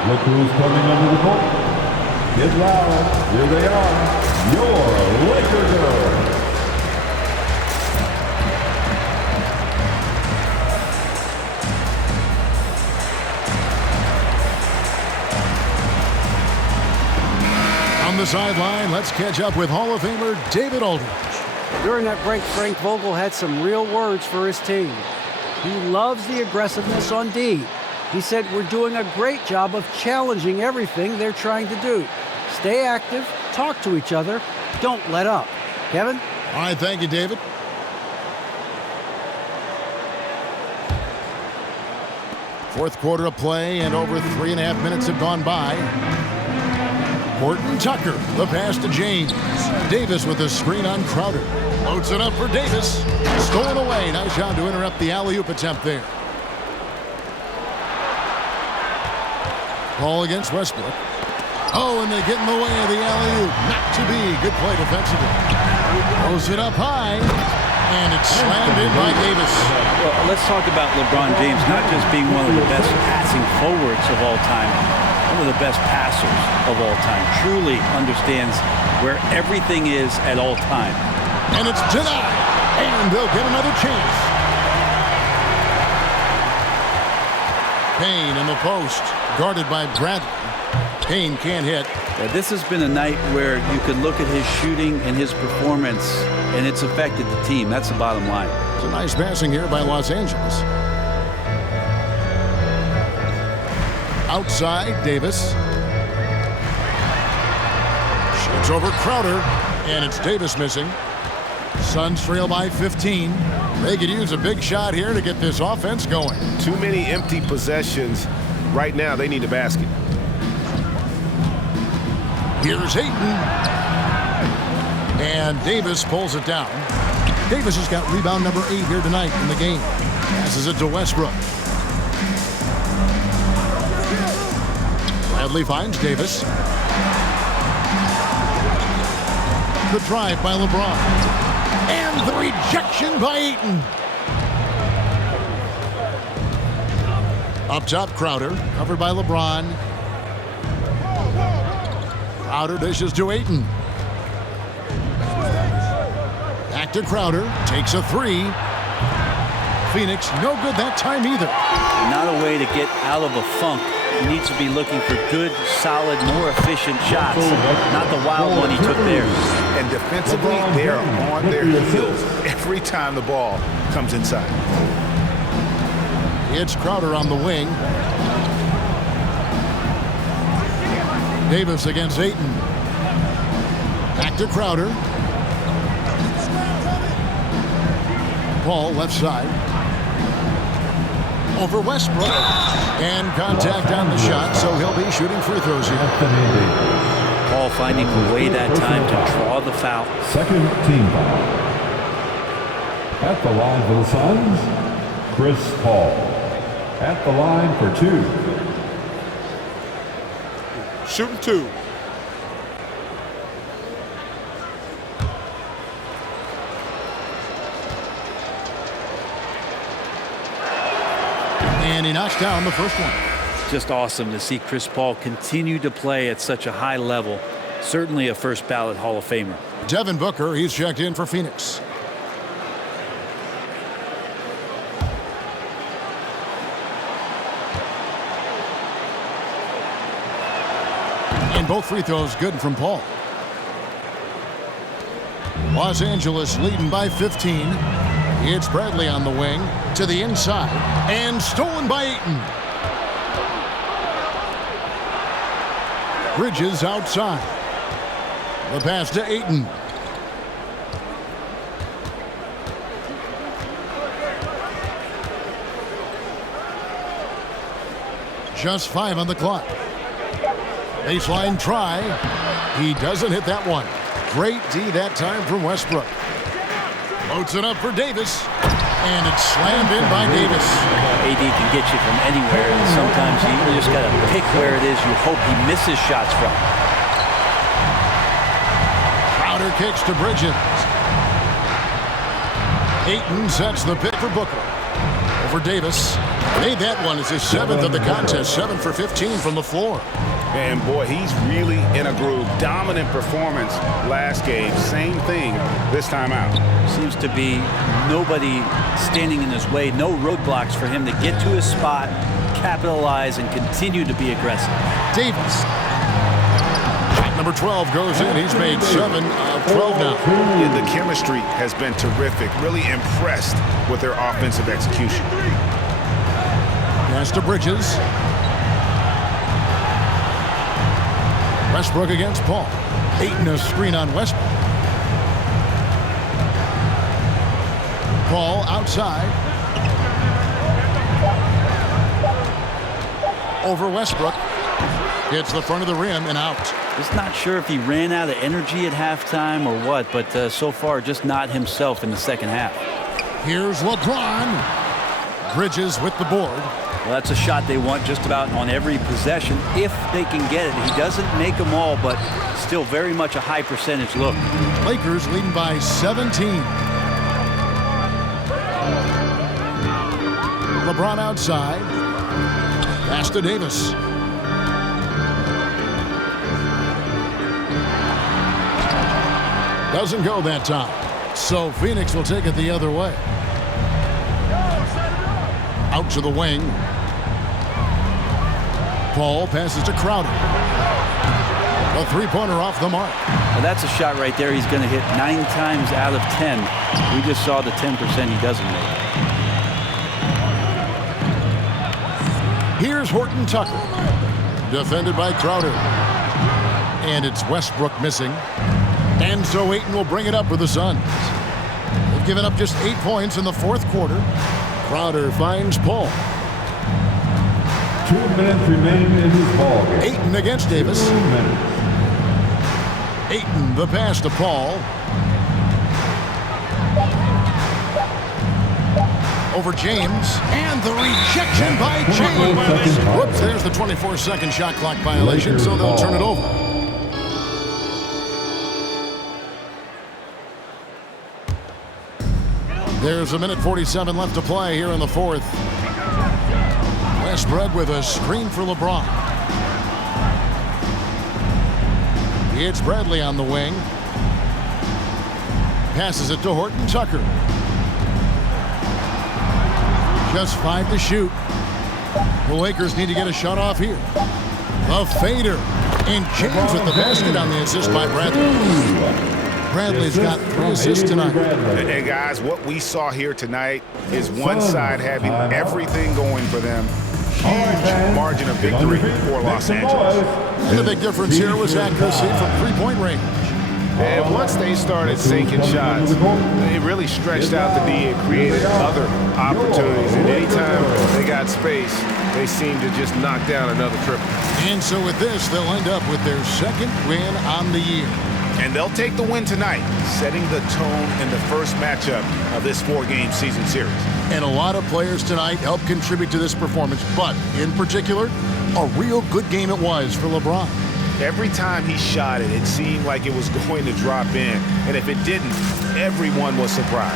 Look who's coming under the court. Get loud. Here they are. Your Laker girls. On the sideline, let's catch up with Hall of Famer David Aldridge. During that break, Frank Vogel had some real words for his team. He loves the aggressiveness on D. He said, we're doing a great job of challenging everything they're trying to do. Stay active, talk to each other, don't let up. Kevin? All right, thank you, David. Fourth quarter of play, and over 3.5 minutes have gone by. Horton Tucker, the pass to James. Davis with a screen on Crowder. Loads it up for Davis. Stolen away. Nice job to interrupt the alley-oop attempt there. Ball against Westbrook. Oh, and they get in the way of the alley-oop. Not to be. Good play defensively. Throws it up high, and it's slammed in by Davis. Well, let's talk about LeBron James not just being one of the best passing forwards of all time, one of the best passers of all time. Truly understands where everything is at all time. And it's denied, and they'll get another chance. Payne in the post, guarded by Bradley. Payne can't hit. Yeah, this has been a night where you can look at his shooting and his performance, and it's affected the team. That's the bottom line. It's a nice passing here by Los Angeles. Outside, Davis. Shoots over Crowder, and it's Davis missing. Suns trail by 15. They could use a big shot here to get this offense going. Too many empty possessions. Right now, they need a basket. Here's Ayton. And Davis pulls it down. Davis has got rebound number 8 here tonight in the game. Passes it to Westbrook. Bradley finds Davis. The drive by LeBron. And the rejection by Ayton. Up top, Crowder, covered by LeBron. Crowder dishes to Ayton. Back to Crowder, takes a 3. Phoenix, no good that time either. Not a way to get out of a funk. He needs to be looking for good, solid, more efficient shots. Not the wild one he took there. And defensively, they are on their heels every time the ball comes inside. It's Crowder on the wing. Davis against Ayton. Back to Crowder. Paul left side. Over Westbrook. And contact on the shot, so he'll be shooting free throws here. Paul finding a way that time to draw the foul. Second team foul. At the line for the Suns, Chris Paul. At the line for 2. Shooting 2. And he knocks down the first one. Just awesome to see Chris Paul continue to play at such a high level. Certainly a first ballot Hall of Famer. Devin Booker, he's checked in for Phoenix. And both free throws good from Paul. Los Angeles leading by 15. It's Bradley on the wing to the inside and stolen by Ayton. Bridges outside. The pass to Ayton. Just 5 on the clock. Baseline try. He doesn't hit that one. Great D that time from Westbrook. Loads it up for Davis. And it's slammed in by Davis. AD can get you from anywhere, and sometimes you just got to pick where it is you hope he misses shots from. Crowder kicks to Bridges. Ayton sets the pick for Booker. Over Davis. Made that one as his 7th of the contest. 7 for 15 from the floor. And boy, he's really in a groove. Dominant performance last game. Same thing this time out. Seems to be nobody standing in his way. No roadblocks for him to get to his spot, capitalize, and continue to be aggressive. Davis. Shot number 12 goes in. He's made 7 of 12 now. Yeah, the chemistry has been terrific. Really impressed with their offensive execution. Pass to Bridges. Westbrook against Paul. Ayton a screen on Westbrook. Paul outside. Over Westbrook. Hits the front of the rim and out. Just not sure if he ran out of energy at halftime or what, but so far just not himself in the second half. Here's LeBron. Bridges with the board. Well, that's a shot they want just about on every possession if they can get it. He doesn't make them all, but still very much a high percentage look. Lakers leading by 17. LeBron outside. Pass to Davis. Doesn't go that time. So Phoenix will take it the other way. Out to the wing. Paul passes to Crowder. A three-pointer off the mark. Well, that's a shot right there he's going to hit 9 times out of 10. We just saw the 10% he doesn't make. Here's Horton Tucker. Defended by Crowder. And it's Westbrook missing. And so Ayton will bring it up for the Suns. They've given up just 8 points in the fourth quarter. Crowder finds Paul. 2 minutes remaining in this ball game. Ayton against Davis. 2 minutes. Ayton, the pass to Paul. Over James. And the rejection by James. Whoops, there's the 24-second shot clock violation, so they'll turn it over. There's 1:47 left to play here in the fourth. Westbrook with a screen for LeBron. It's Bradley on the wing. Passes it to Horton Tucker. Just 5 to shoot. The Lakers need to get a shot off here. The fader. And James with the basket on the assist by Bradley. Bradley's got 3 assists tonight. And guys, what we saw here tonight is one side having everything going for them. Huge margin of victory for Los Angeles. And the big difference here was accuracy from three-point range. And once they started sinking shots, they really stretched out the D and created other opportunities. And anytime they got space, they seemed to just knock down another triple. And so with this, they'll end up with their second win on the year. And they'll take the win tonight, setting the tone in the first matchup of this 4-game season series. And a lot of players tonight helped contribute to this performance, but in particular, a real good game it was for LeBron. Every time he shot it, it seemed like it was going to drop in. And if it didn't, everyone was surprised.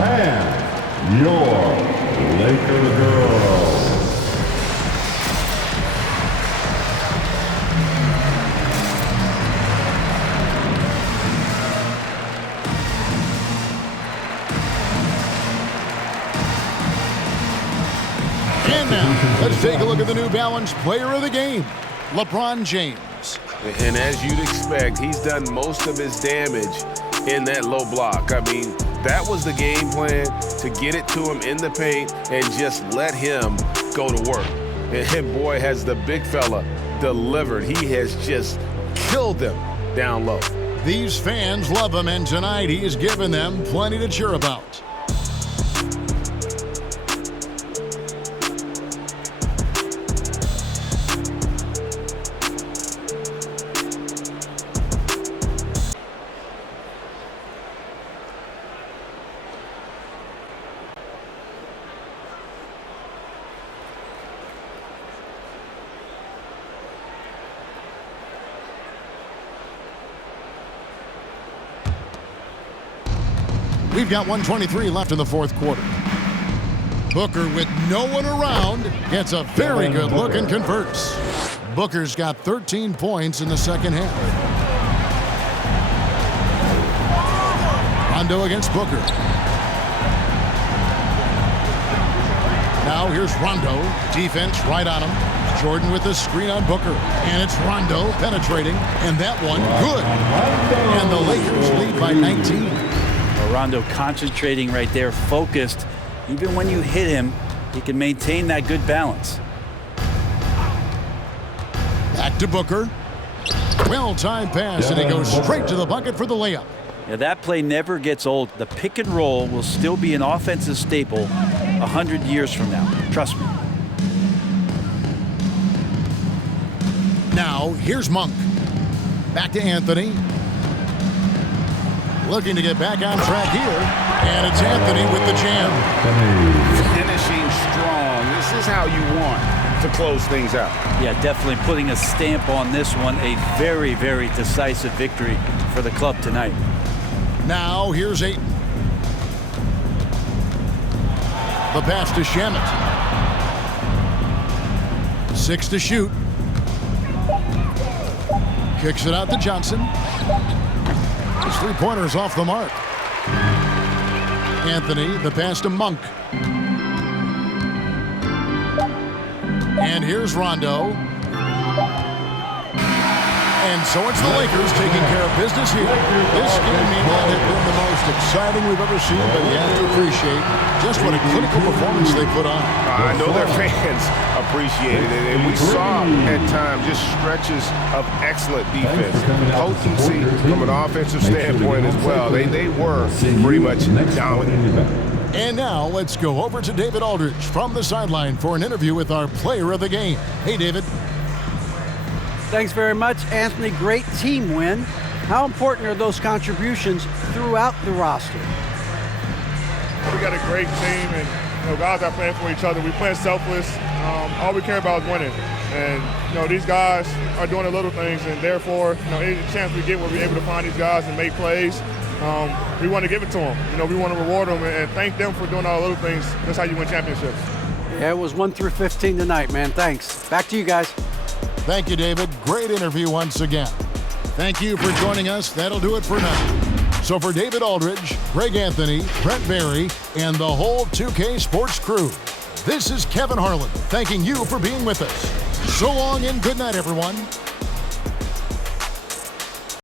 and your Laker girls. And now, let's take a look at the New Balance Player of the Game, LeBron James. And as you'd expect, he's done most of his damage in that low block. I mean, that was the game plan, to get it to him in the paint and just let him go to work. And boy, has the big fella delivered. He has just killed them down low. These fans love him, and tonight he has given them plenty to cheer about. We've got 1:23 left in the fourth quarter. Booker, with no one around, gets a very good look and converts. Booker's got 13 points in the second half. Rondo against Booker. Now here's Rondo. Defense right on him. Jordan with the screen on Booker. And it's Rondo penetrating. And that one, good. And the Lakers lead by 19. Rondo concentrating right there, focused. Even when you hit him, he can maintain that good balance. Back to Booker. Well-timed pass, and he goes straight to the bucket for the layup. Yeah, that play never gets old. The pick and roll will still be an offensive staple 100 years from now. Trust me. Now, here's Monk. Back to Anthony. Looking to get back on track here. And it's Anthony with the jam. Finishing strong. This is how you want to close things out. Yeah, definitely putting a stamp on this one. A very, very decisive victory for the club tonight. Now, here's Ayton. The pass to Shamet. 6 to shoot. Kicks it out to Johnson. His three-pointer's off the mark. Anthony, the pass to Monk. And here's Rondo. And so it's the Lakers taking care of business here. This game may not have been the most exciting we've ever seen, but you have to appreciate just what a clinical performance they put on. I know their fans appreciated it, and we saw at times just stretches of excellent defense. Potency from an offensive standpoint as well. They were pretty much dominant. And now let's go over to David Aldridge from the sideline for an interview with our player of the game. Hey, David. Thanks very much, Anthony. Great team win. How important are those contributions throughout the roster? We got a great team, and guys are playing for each other. We play selfless. All we care about is winning. And these guys are doing the little things, and therefore, any chance we get, we'll be able to find these guys and make plays. We want to give it to them. We want to reward them and thank them for doing all the little things. That's how you win championships. Yeah, it was 1 through 15 tonight, man. Thanks. Back to you guys. Thank you, David. Great interview once again. Thank you for joining us. That'll do it for now. So for David Aldridge, Greg Anthony, Brent Barry, and the whole 2K Sports crew, this is Kevin Harlan thanking you for being with us. So long and good night, everyone.